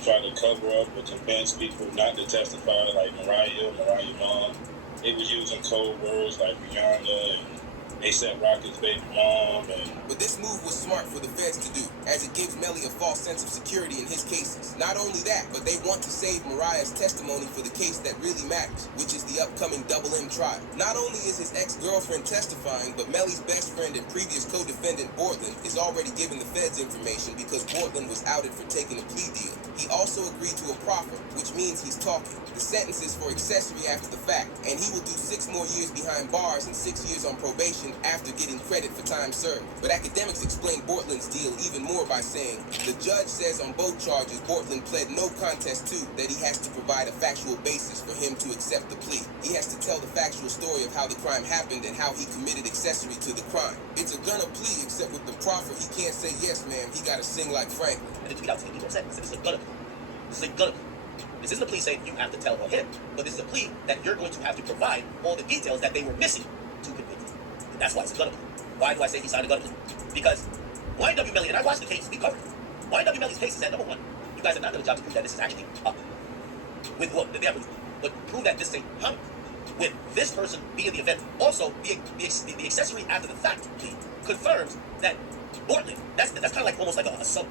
trying to cover up or convince people not to testify, like Mariah mom. They was using code words like Rihanna, and they said Rocket's baby mom. But this move was smart for the feds to do, as it gives Melly a false sense of security in his cases. Not only that, but they want to save Mariah's testimony for the case that really matters, which is the upcoming Double M trial. Not only is his ex-girlfriend testifying, but Melly's best friend and previous co-defendant Bortland is already giving the feds information because Bortland was outed for taking a plea deal. He also agreed to a proffer, which means he's talking. The sentence is for accessory after the fact, and he will do 6 more years behind bars and 6 years on probation after getting credit for time served. But academics explain Bortland's deal even more by saying, the judge says on both charges Bortland pled no contest to, that he has to provide a factual basis for him to accept the plea. He has to tell the factual story of how the crime happened and how he committed accessory to the crime. It's a gonna plea, except with the proffer he can't say yes ma'am, he gotta sing like Frank. This is a gonna plea. This isn't a plea saying you have to tell on him, but this is a plea that you're going to have to provide all the details that they were missing to convict him. And that's why it's a gonna plea. Why do I say he signed a gonna plea? Because YNW Melly, and I watched the case we covered, YNW Melly's case is that number one, you guys have not done a job to prove that this is actually up with what the evidence, but prove that this is a hump with this person being the event. Also, the accessory after the fact plea confirms that Bortland, that's kind of like almost like a sub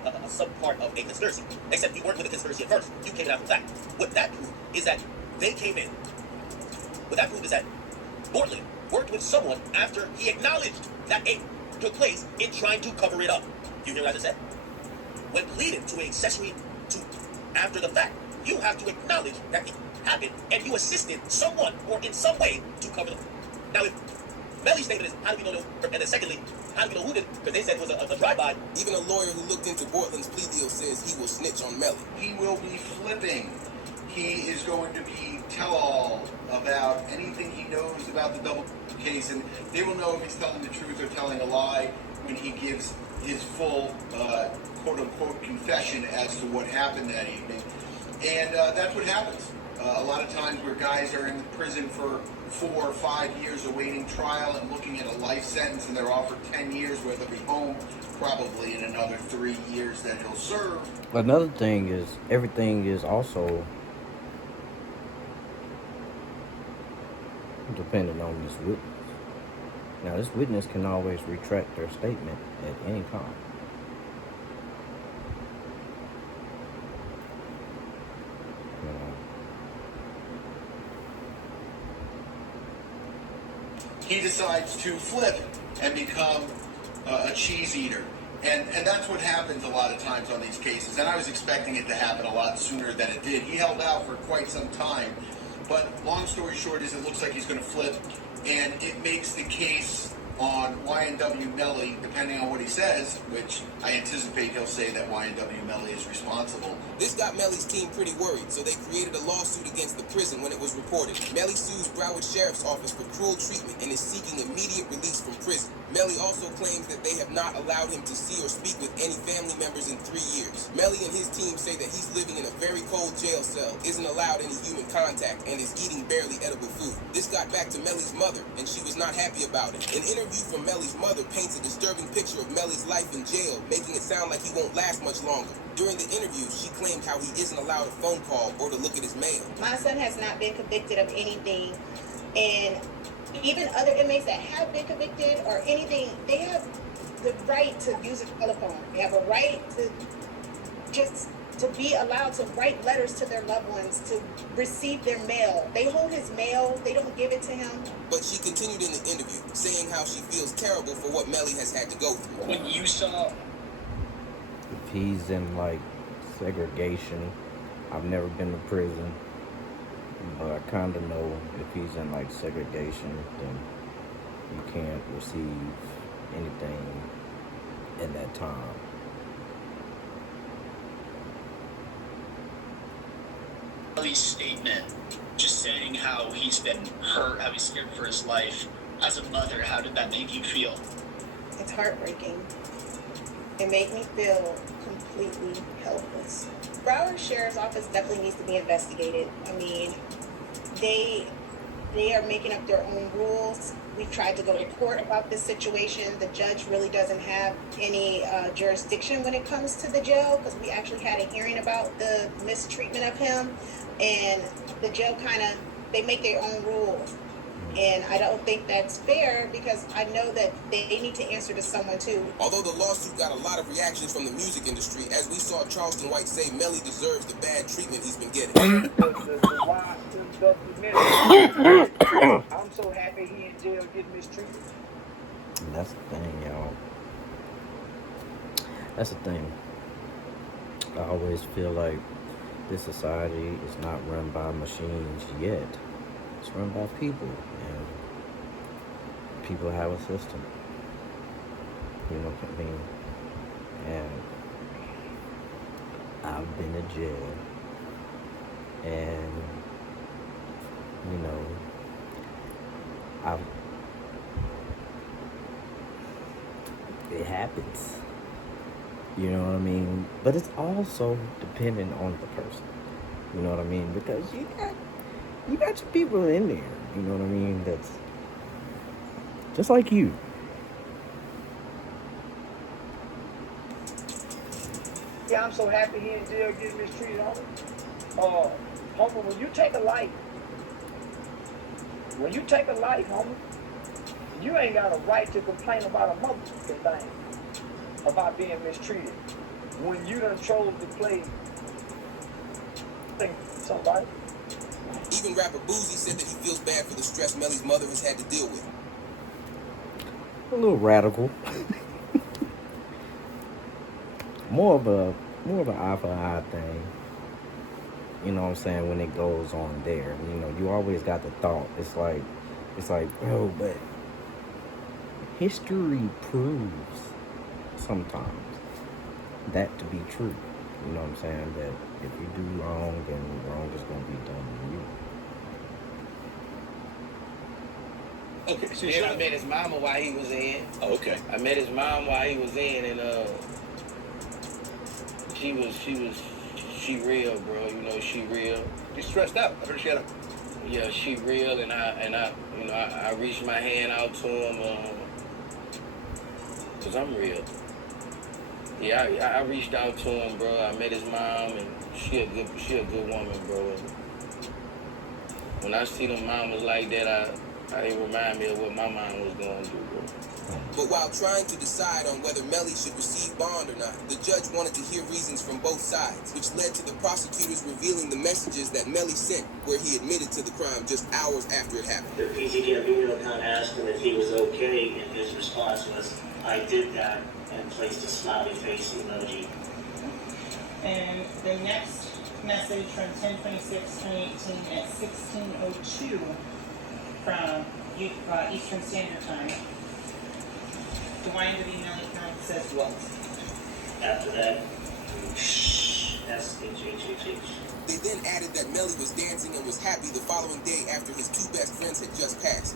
part of a conspiracy. Except you weren't with a conspiracy at first. You came in after the fact. What that proved is that they came in. What that proved is that Bortland worked with someone after he acknowledged that it took place in trying to cover it up. You hear what I just said? When pleading to an accessory to after the fact, you have to acknowledge that it happened and you assisted someone or in some way to cover it. Now, if Melly's statement is, how do we know, and then secondly, how do we know who did it? Because they said it was a drive-by. Even a lawyer who looked into Bortland's plea deal says he will snitch on Melly. He will be flipping. He is going to be tell-all about anything he knows about the double case, and they will know if he's telling the truth or telling a lie when he gives his full, quote-unquote, confession as to what happened that evening. And that's what happens. A lot of times where guys are in prison for 4 or 5 years awaiting trial and looking at a life sentence, and they're offered 10 years where they'll be home probably in another 3 years that he'll serve. Another thing is, everything is also dependent on this witness. Now, this witness can always retract their statement at any time. He decides to flip and become a cheese eater. And that's what happens a lot of times on these cases. And I was expecting it to happen a lot sooner than it did. He held out for quite some time. But long story short is it looks like he's going to flip. And it makes the case on YNW Melly, depending on what he says, which I anticipate he'll say that YNW Melly is responsible. This got Melly's team pretty worried, so they created a lawsuit against the prison when it was reported. Melly sues Broward Sheriff's Office for cruel treatment and is seeking immediate release from prison. Melly also claims that they have not allowed him to see or speak with any family members in 3 years. Melly and his team say that he's living in a very cold jail cell, isn't allowed any human contact, and is eating barely edible food. This got back to Melly's mother, and she was not happy about it. An interview from Melly's mother paints a disturbing picture of Melly's life in jail, making it sound like he won't last much longer. During the interview, she claimed how he isn't allowed a phone call or to look at his mail. My son has not been convicted of anything, and even other inmates that have been convicted or anything, they have the right to use a telephone. They have a right to just to be allowed to write letters to their loved ones, to receive their mail. They hold his mail, they don't give it to him. But she continued in the interview, saying how she feels terrible for what Melly has had to go through. When you saw... If he's in, like, segregation, I've never been to prison, but I kind of know if he's in, like, segregation, then you can't receive anything in that time. Melly's statement, just saying how he's been hurt, how he's scared for his life. As a mother, how did that make you feel? It's heartbreaking. It made me feel completely helpless. Broward Sheriff's Office definitely needs to be investigated. I mean, they are making up their own rules. We've tried to go to court about this situation. The judge really doesn't have any jurisdiction when it comes to the jail, because we actually had a hearing about the mistreatment of him, and the jail they make their own rules. And I don't think that's fair, because I know that they need to answer to someone too. Although the lawsuit got a lot of reactions from the music industry, as we saw Charleston White say Melly deserves the bad treatment he's been getting. I'm so happy he in jail getting mistreated. And that's the thing, y'all. That's the thing. I always feel like this society is not run by machines yet. It's run by people, and people have a system. You know what I mean? And I've been to jail, and you know, it happens. You know what I mean? But it's also dependent on the person. You know what I mean? Because you got your people in there, you know what I mean, that's just like you. Yeah, I'm so happy he in jail getting mistreated, homie. Homie, when you take a life, homie, you ain't got a right to complain about a motherfucking thing, about being mistreated. When you done chose to play somebody. Even rapper Boozy said that he feels bad for the stress Melly's mother has had to deal with. A little radical. more of an eye for eye thing. You know what I'm saying? When it goes on there, you know, you always got the thought. It's like, bro, but history proves sometimes that to be true. You know what I'm saying? That if you do wrong, then wrong is going to be done to you. Okay, so I met his mama while he was in. Oh, okay. I met his mom while he was in, and she was she real, bro. You know, she real. She's stressed out. I heard she had a... Yeah, she real, and I reached my hand out to him, cause I'm real. Yeah, I reached out to him, bro. I met his mom, and she a good woman, bro. When I see them mamas like that, it remind me of what my mom was going through, bro. But while trying to decide on whether Melly should receive bond or not, the judge wanted to hear reasons from both sides, which led to the prosecutors revealing the messages that Melly sent, where he admitted to the crime just hours after it happened. The PTK video account asked him if he was okay, and his response was, "I did that," and placed a smiley face emoji. And the next message from 10/26/2018 at 16:02 from Eastern Standard Time. Dwayne W. Melly says what? After that, S-H-H-H-H. They then added that Melly was dancing and was happy the following day after his two best friends had just passed.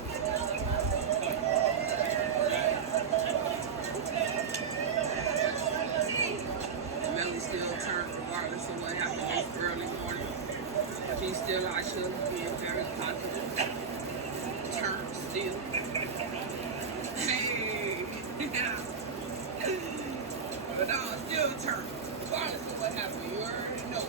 Melly still turned regardless of what happened this early morning. She still, I should be very confident. Turned still. Hey, yeah. But no, still turned. Regardless of what happened, you already know.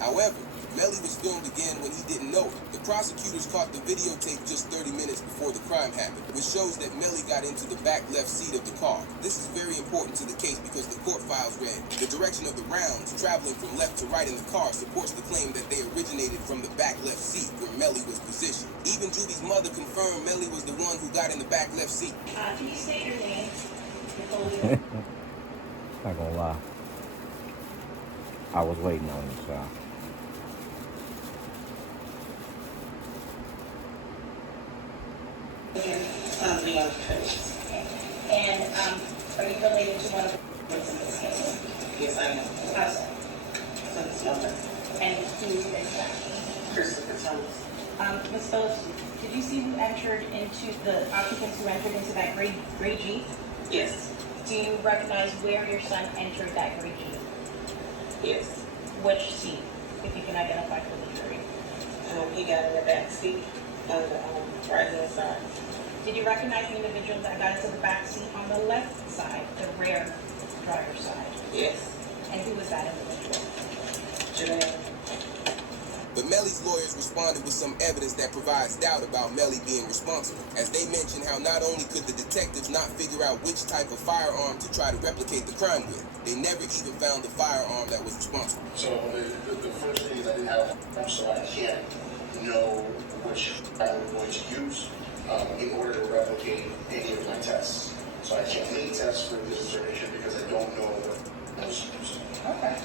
However, Melly was filmed again when he didn't know it. The prosecutors caught the videotape just 30 minutes before the crime happened, which shows that Melly got into the back left seat of the car. This is very important to the case because the court files read, the direction of the rounds traveling from left to right in the car supports the claim that they originated from the back left seat where Melly was positioned. Even Juby's mother confirmed Melly was the one who got in the back left seat. Can you state your name? Not gonna lie. I was waiting on this, y'all. And are you related to one of the victims in this case? Yes, I am. How so? And who is that? Christopher Thomas. Ms. Phillips, did you see who entered into the occupants who entered into that gray Jeep? Yes. Do you recognize where your son entered that gray Jeep? Yes. Which seat, if you can identify for the jury? He got in the back seat on the right-hand side. Did you recognize the individual that got into the back seat on the left side, the rear driver's side? Yes. And who was that individual? Janelle. But Melly's lawyers responded with some evidence that provides doubt about Melly being responsible, as they mentioned how not only could the detectives not figure out which type of firearm to try to replicate the crime with, they never even found the firearm that was responsible. So the first thing is I didn't have a firearm, so I can't know which firearm I'm going to use in order to replicate any of my tests. So I can't make tests for this determination because I don't know what I was using. Okay.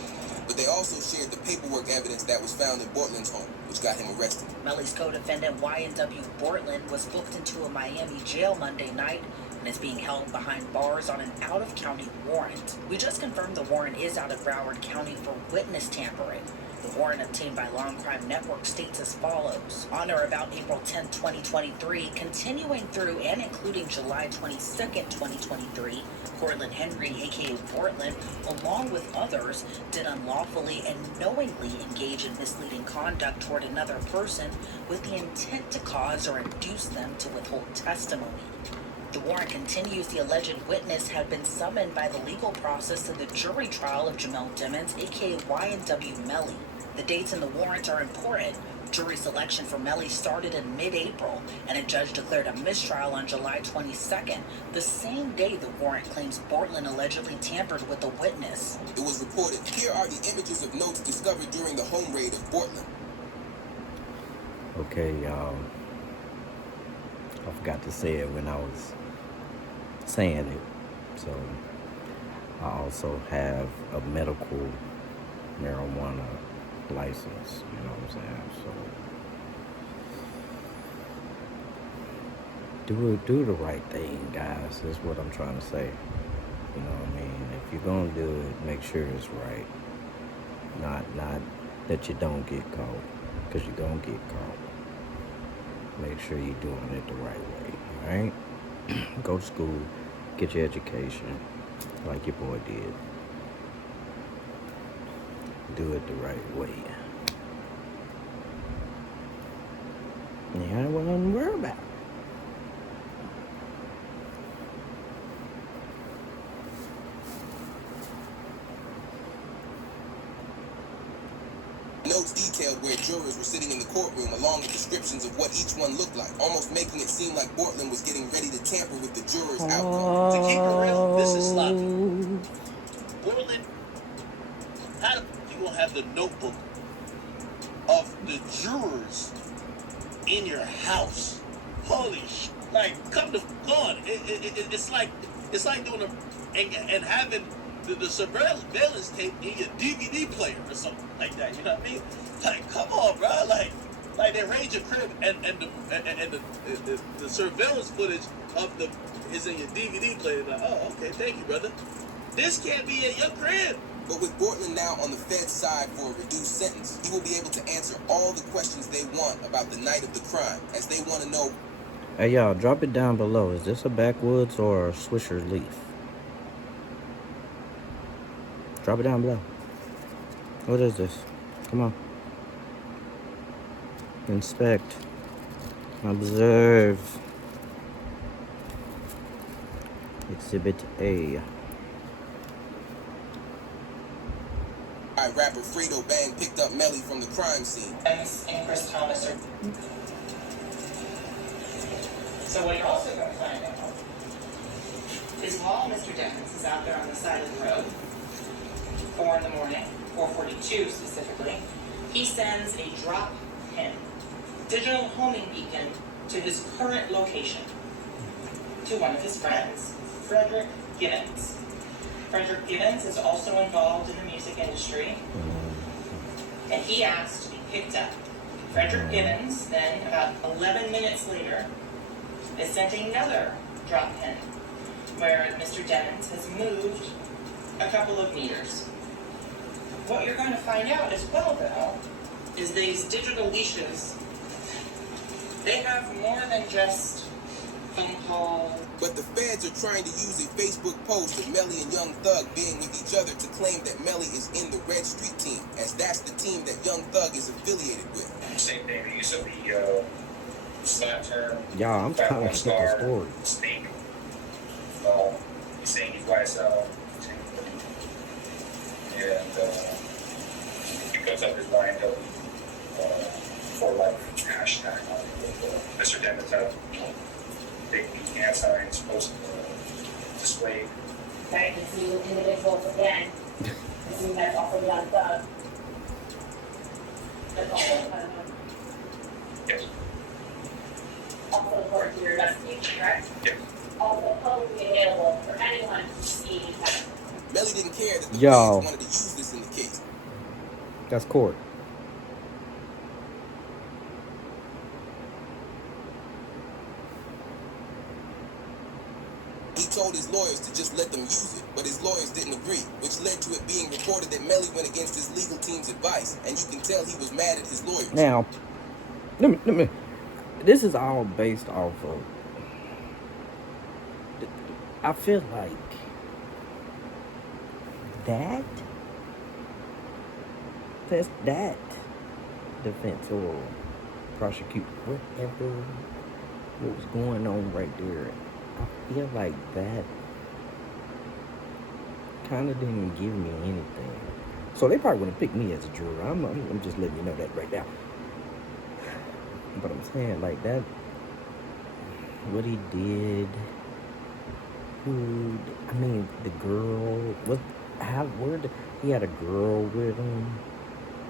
But they also shared the paperwork evidence that was found in Bortland's home, which got him arrested. Melly's co-defendant Y&W Bortland was booked into a Miami jail Monday night and is being held behind bars on an out-of-county warrant. We just confirmed the warrant is out of Broward County for witness tampering. The warrant obtained by Law and Crime Network states as follows. On or about April 10, 2023, continuing through and including July 22, 2023, Cortland Henry, aka Portland, along with others, did unlawfully and knowingly engage in misleading conduct toward another person with the intent to cause or induce them to withhold testimony. The warrant continues the alleged witness had been summoned by the legal process of the jury trial of Jamel Dimmons, aka Y&W Melly. The dates in the warrant are important. Jury selection for Melly started in mid-April, and a judge declared a mistrial on July 22nd, the same day the warrant claims Bortland allegedly tampered with the witness. It was reported, here are the images of notes discovered during the home raid of Bortland. Okay, I forgot to say it when I was saying it. So I also have a medical marijuana license, you know what I'm saying? So do the right thing, guys. That's what I'm trying to say. You know what I mean? If you're gonna do it, make sure it's right. Not that you don't get caught, because you're gonna get caught. Make sure you're doing it the right way, alright? Go to school, get your education, like your boy did. Do it the right way. Yeah, I wasn't worried about. Notes detailed where jurors were sitting in the courtroom along with descriptions of what each one looked like, almost making it seem like Portland was getting ready to tamper with the jurors' outcome. To keep it real, this is sloppy. Portland, how the f you gonna have the notebook of the jurors in your house? Holy sh! Like, come to on. It's like doing and having the surveillance tape in your DVD player or something like that. You know what I mean? Like, come on, bro. Like they raid your crib and the surveillance footage of is in your DVD player. Like, oh, okay, thank you, brother. This can't be at your crib. But with Portland now on the Fed's side for a reduced sentence, he will be able to answer all the questions they want about the night of the crime, as they want to know. Hey, y'all, drop it down below. Is this a backwoods or a Swisher Leaf? Drop it down below. What is this? Come on. Inspect. Observe. Exhibit A. Rapper Fredo Bang picked up Melly from the crime scene. And Chris Thomas are... So what you're also going to find out is while Mr. Dennis is out there on the side of the road, 4 in the morning, 4:42 specifically, he sends a drop pin, digital homing beacon, to his current location, to one of his friends, Frederick Gibbons. Frederick Gibbons is also involved in the music industry, and he asked to be picked up. Frederick Gibbons then, about 11 minutes later, is sent another drop pin where Mr. Devins has moved a couple of meters. What you're going to find out as well, though, is these digital leashes, they have more than just phone calls. But the feds are trying to use a Facebook post of Melly and Young Thug being with each other to claim that Melly is in the Red Street team, as that's the team that Young Thug is affiliated with. Same thing, the use of the slang term. Y'all, I'm trying to get the story. Snake. He's saying he's YSL. And because of his YNW for life hashtag on Mr. Dennis had big hand signs posted displayed. Right, to see individuals again. I see that's also Young Thug. That's also Yes. also according to your investigation, correct? Yes. Also publicly available for anyone to see. Melly didn't care that the Yo. feds wanted to use this in the case. That's court. He told his lawyers to just let them use it, but his lawyers didn't agree, which led to it being reported that Melly went against his legal team's advice, and you can tell he was mad at his lawyers. Now, let me. This is all based off of. I feel like that defense or prosecute whatever what was going on right there. I feel like that kind of didn't give me anything. So they probably wouldn't pick me as a juror. I'm just letting you know that right now. But I'm saying like that, what he did. I mean, the girl. He had a girl with him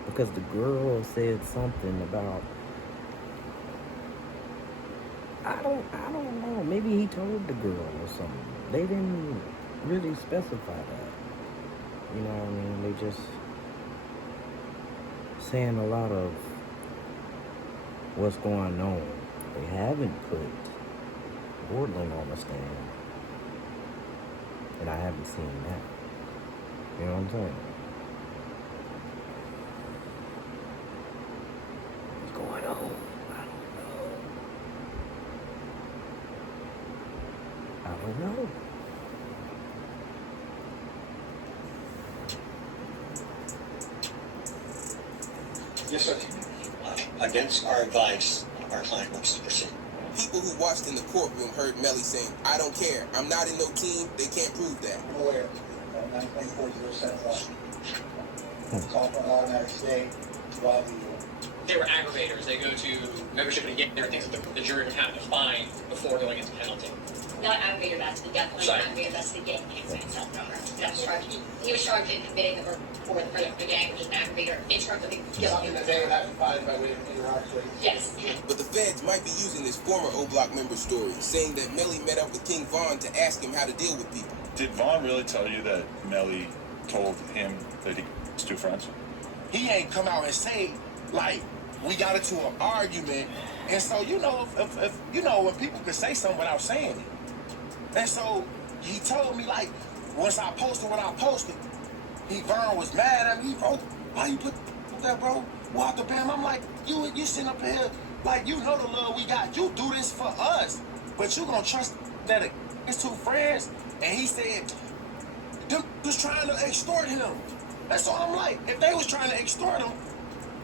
because the girl said something about. I don't know. Maybe he told the girl or something. They didn't really specify that. You know what I mean? They just saying a lot of what's going on. They haven't put Portland on the stand. And I haven't seen that. You know what I'm saying? What's going on? I don't know. Yes, sir. Against our advice, our client wants to proceed. People who watched in the courtroom heard Melly saying, "I don't care. I'm not in no team. They can't prove that." I'm aware. 9.40 call for an automatic stay while They were aggravators. They go to membership and get things that the jury would have to find before going into penalty. Not aggravator, that's the definitely Sorry. aggravator, that's the gang itself. That's charged. He was charged in committing the murder for the gang, which is an aggravator in terms of the Something that they would have to find by way of interrogatory. Yes. But the feds might be using this former O-Block member story, saying that Melly met up with King Von to ask him how to deal with people. Did Vaughn really tell you that Melly told him that he was two friends? He ain't come out and say, like, we got into an argument. And so, you know, if you know, when people could say something without saying it. And so he told me, like, once I posted what I posted, Vern was mad at me. Bro, why you put that, bro? Walk up him. I'm like, you sitting up here, like, you know the love we got. You do this for us. But you gonna trust that it's two friends? And he said, them was trying to extort him. And so I'm like, if they was trying to extort him,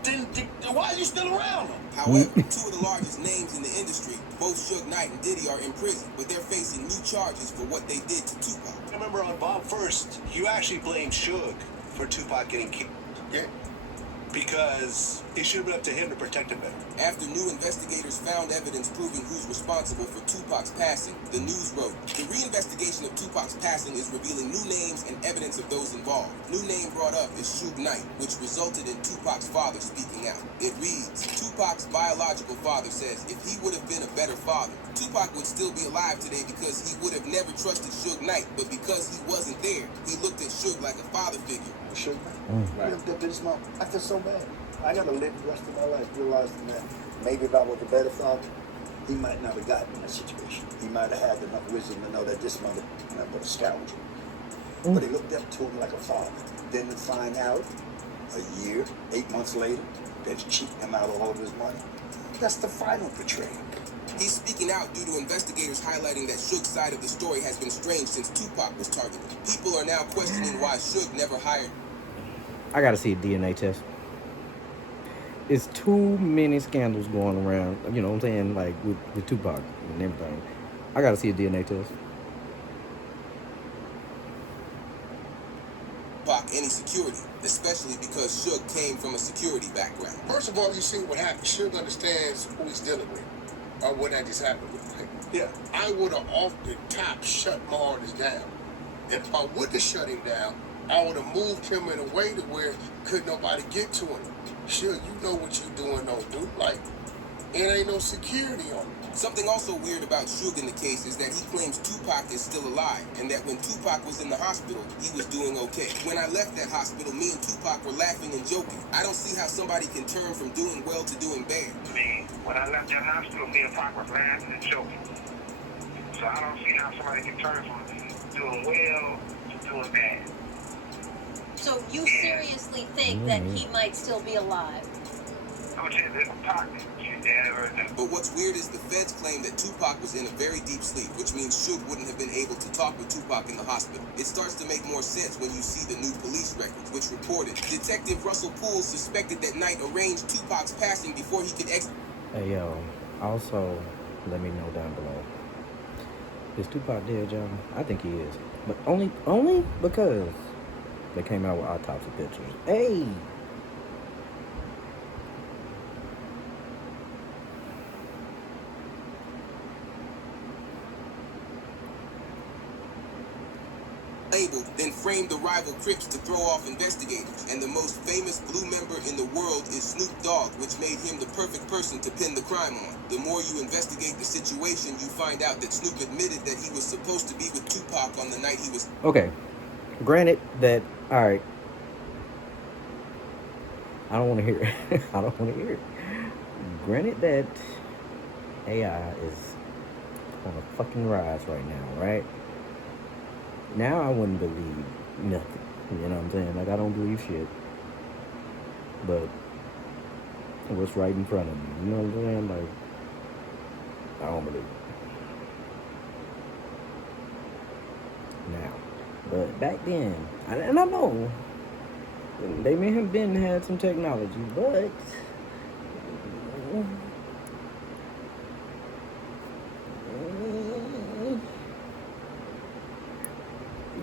then why are you still around them? However, two of the largest names in the industry, both Suge Knight and Diddy, are in prison, but they're facing new charges for what they did to Tupac. I remember on Bob First, you actually blamed Suge for Tupac getting killed. Yeah. Because it should have been up to him to protect him better. After new investigators found evidence proving who's responsible for Tupac's passing, the news wrote, "The reinvestigation of Tupac's passing is revealing new names and evidence of those involved. New name brought up is Suge Knight, which resulted in Tupac's father speaking out. It reads, Tupac's biological father says if he would have been a better father, Tupac would still be alive today because he would have never trusted Suge Knight, but because he wasn't there, he looked at Suge like a father figure." Suge Knight. Right. Looked up to this mom. I feel so bad. I gotta live the rest of my life realizing that maybe if I was a better father, he might not have gotten in that situation. He might have had enough wisdom to know that this mother was a scoundrel. But he looked up to him like a father. Then to find out a year, 8 months later, that he's cheating him out of all of his money. That's the final betrayal. He's speaking out due to investigators highlighting that Suge's side of the story has been strange since Tupac was targeted. People are now questioning why Suge never hired. I gotta see a DNA test. It's too many scandals going around, you know what I'm saying, like with Tupac and everything. I gotta see a DNA test. Tupac any security, especially because Suge came from a security background. First of all, you see what happened. Suge understands who he's dealing with, or what that just happened with. Like, yeah, I would have off the top shut my artist down. And if I would have shut him down, I would have moved him in a way to where could nobody get to him. Sure, you know what you're doing, though, dude. Like, it ain't no security on him. Something also weird about Suge in the case is that he claims Tupac is still alive, and that when Tupac was in the hospital, he was doing okay. When I left that hospital, me and Tupac were laughing and joking. I don't see how somebody can turn from doing well to doing bad. Me, when I left that hospital, me and Pac was laughing and joking. So I don't see how somebody can turn from doing well to doing bad. So you seriously think that he might still be alive? But what's weird is the feds claim that Tupac was in a very deep sleep, which means Suge wouldn't have been able to talk with Tupac in the hospital. It starts to make more sense when you see the new police records, which reported Detective Russell Poole suspected that Knight arranged Tupac's passing before he could exit. Hey yo, also let me know down below. Is Tupac dead, y'all? I think he is, but only because they came out with autopsy pictures. Hey. Labeled, then framed the rival Crips to throw off investigators. And the most famous Blue member in the world is Snoop Dogg, which made him the perfect person to pin the crime on. The more you investigate the situation, you find out that Snoop admitted that he was supposed to be with Tupac on the night he was... Okay. Granted that, alright. I don't want to hear it. I don't want to hear it. Granted that AI is on a fucking rise right now, right? Now I wouldn't believe nothing. You know what I'm saying? Like, I don't believe shit. But what's right in front of me? You know what I'm saying? Like, I don't believe it. Now. But back then, and I know They may have been had some technology, but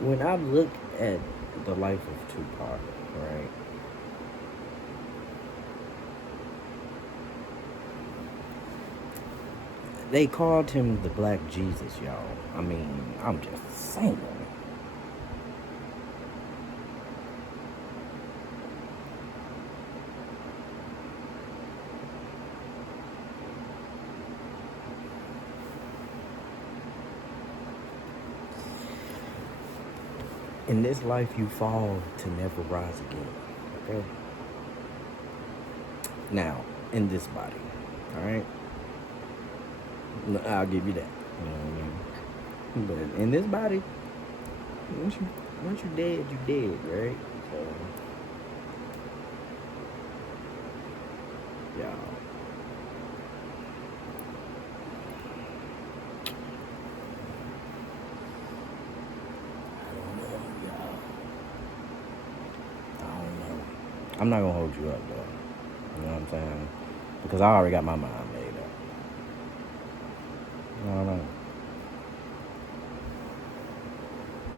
when I look at the life of Tupac, right? They called him the Black Jesus, y'all. I mean, I'm just saying. In this life, you fall to never rise again. Okay? Now, in this body, all right? I'll give you that. You know what I mean? But in this body, once you dead, you dead, right? So, y'all. I don't know. I'm not gonna hold you up though. You know what I'm saying? Because I already got my mind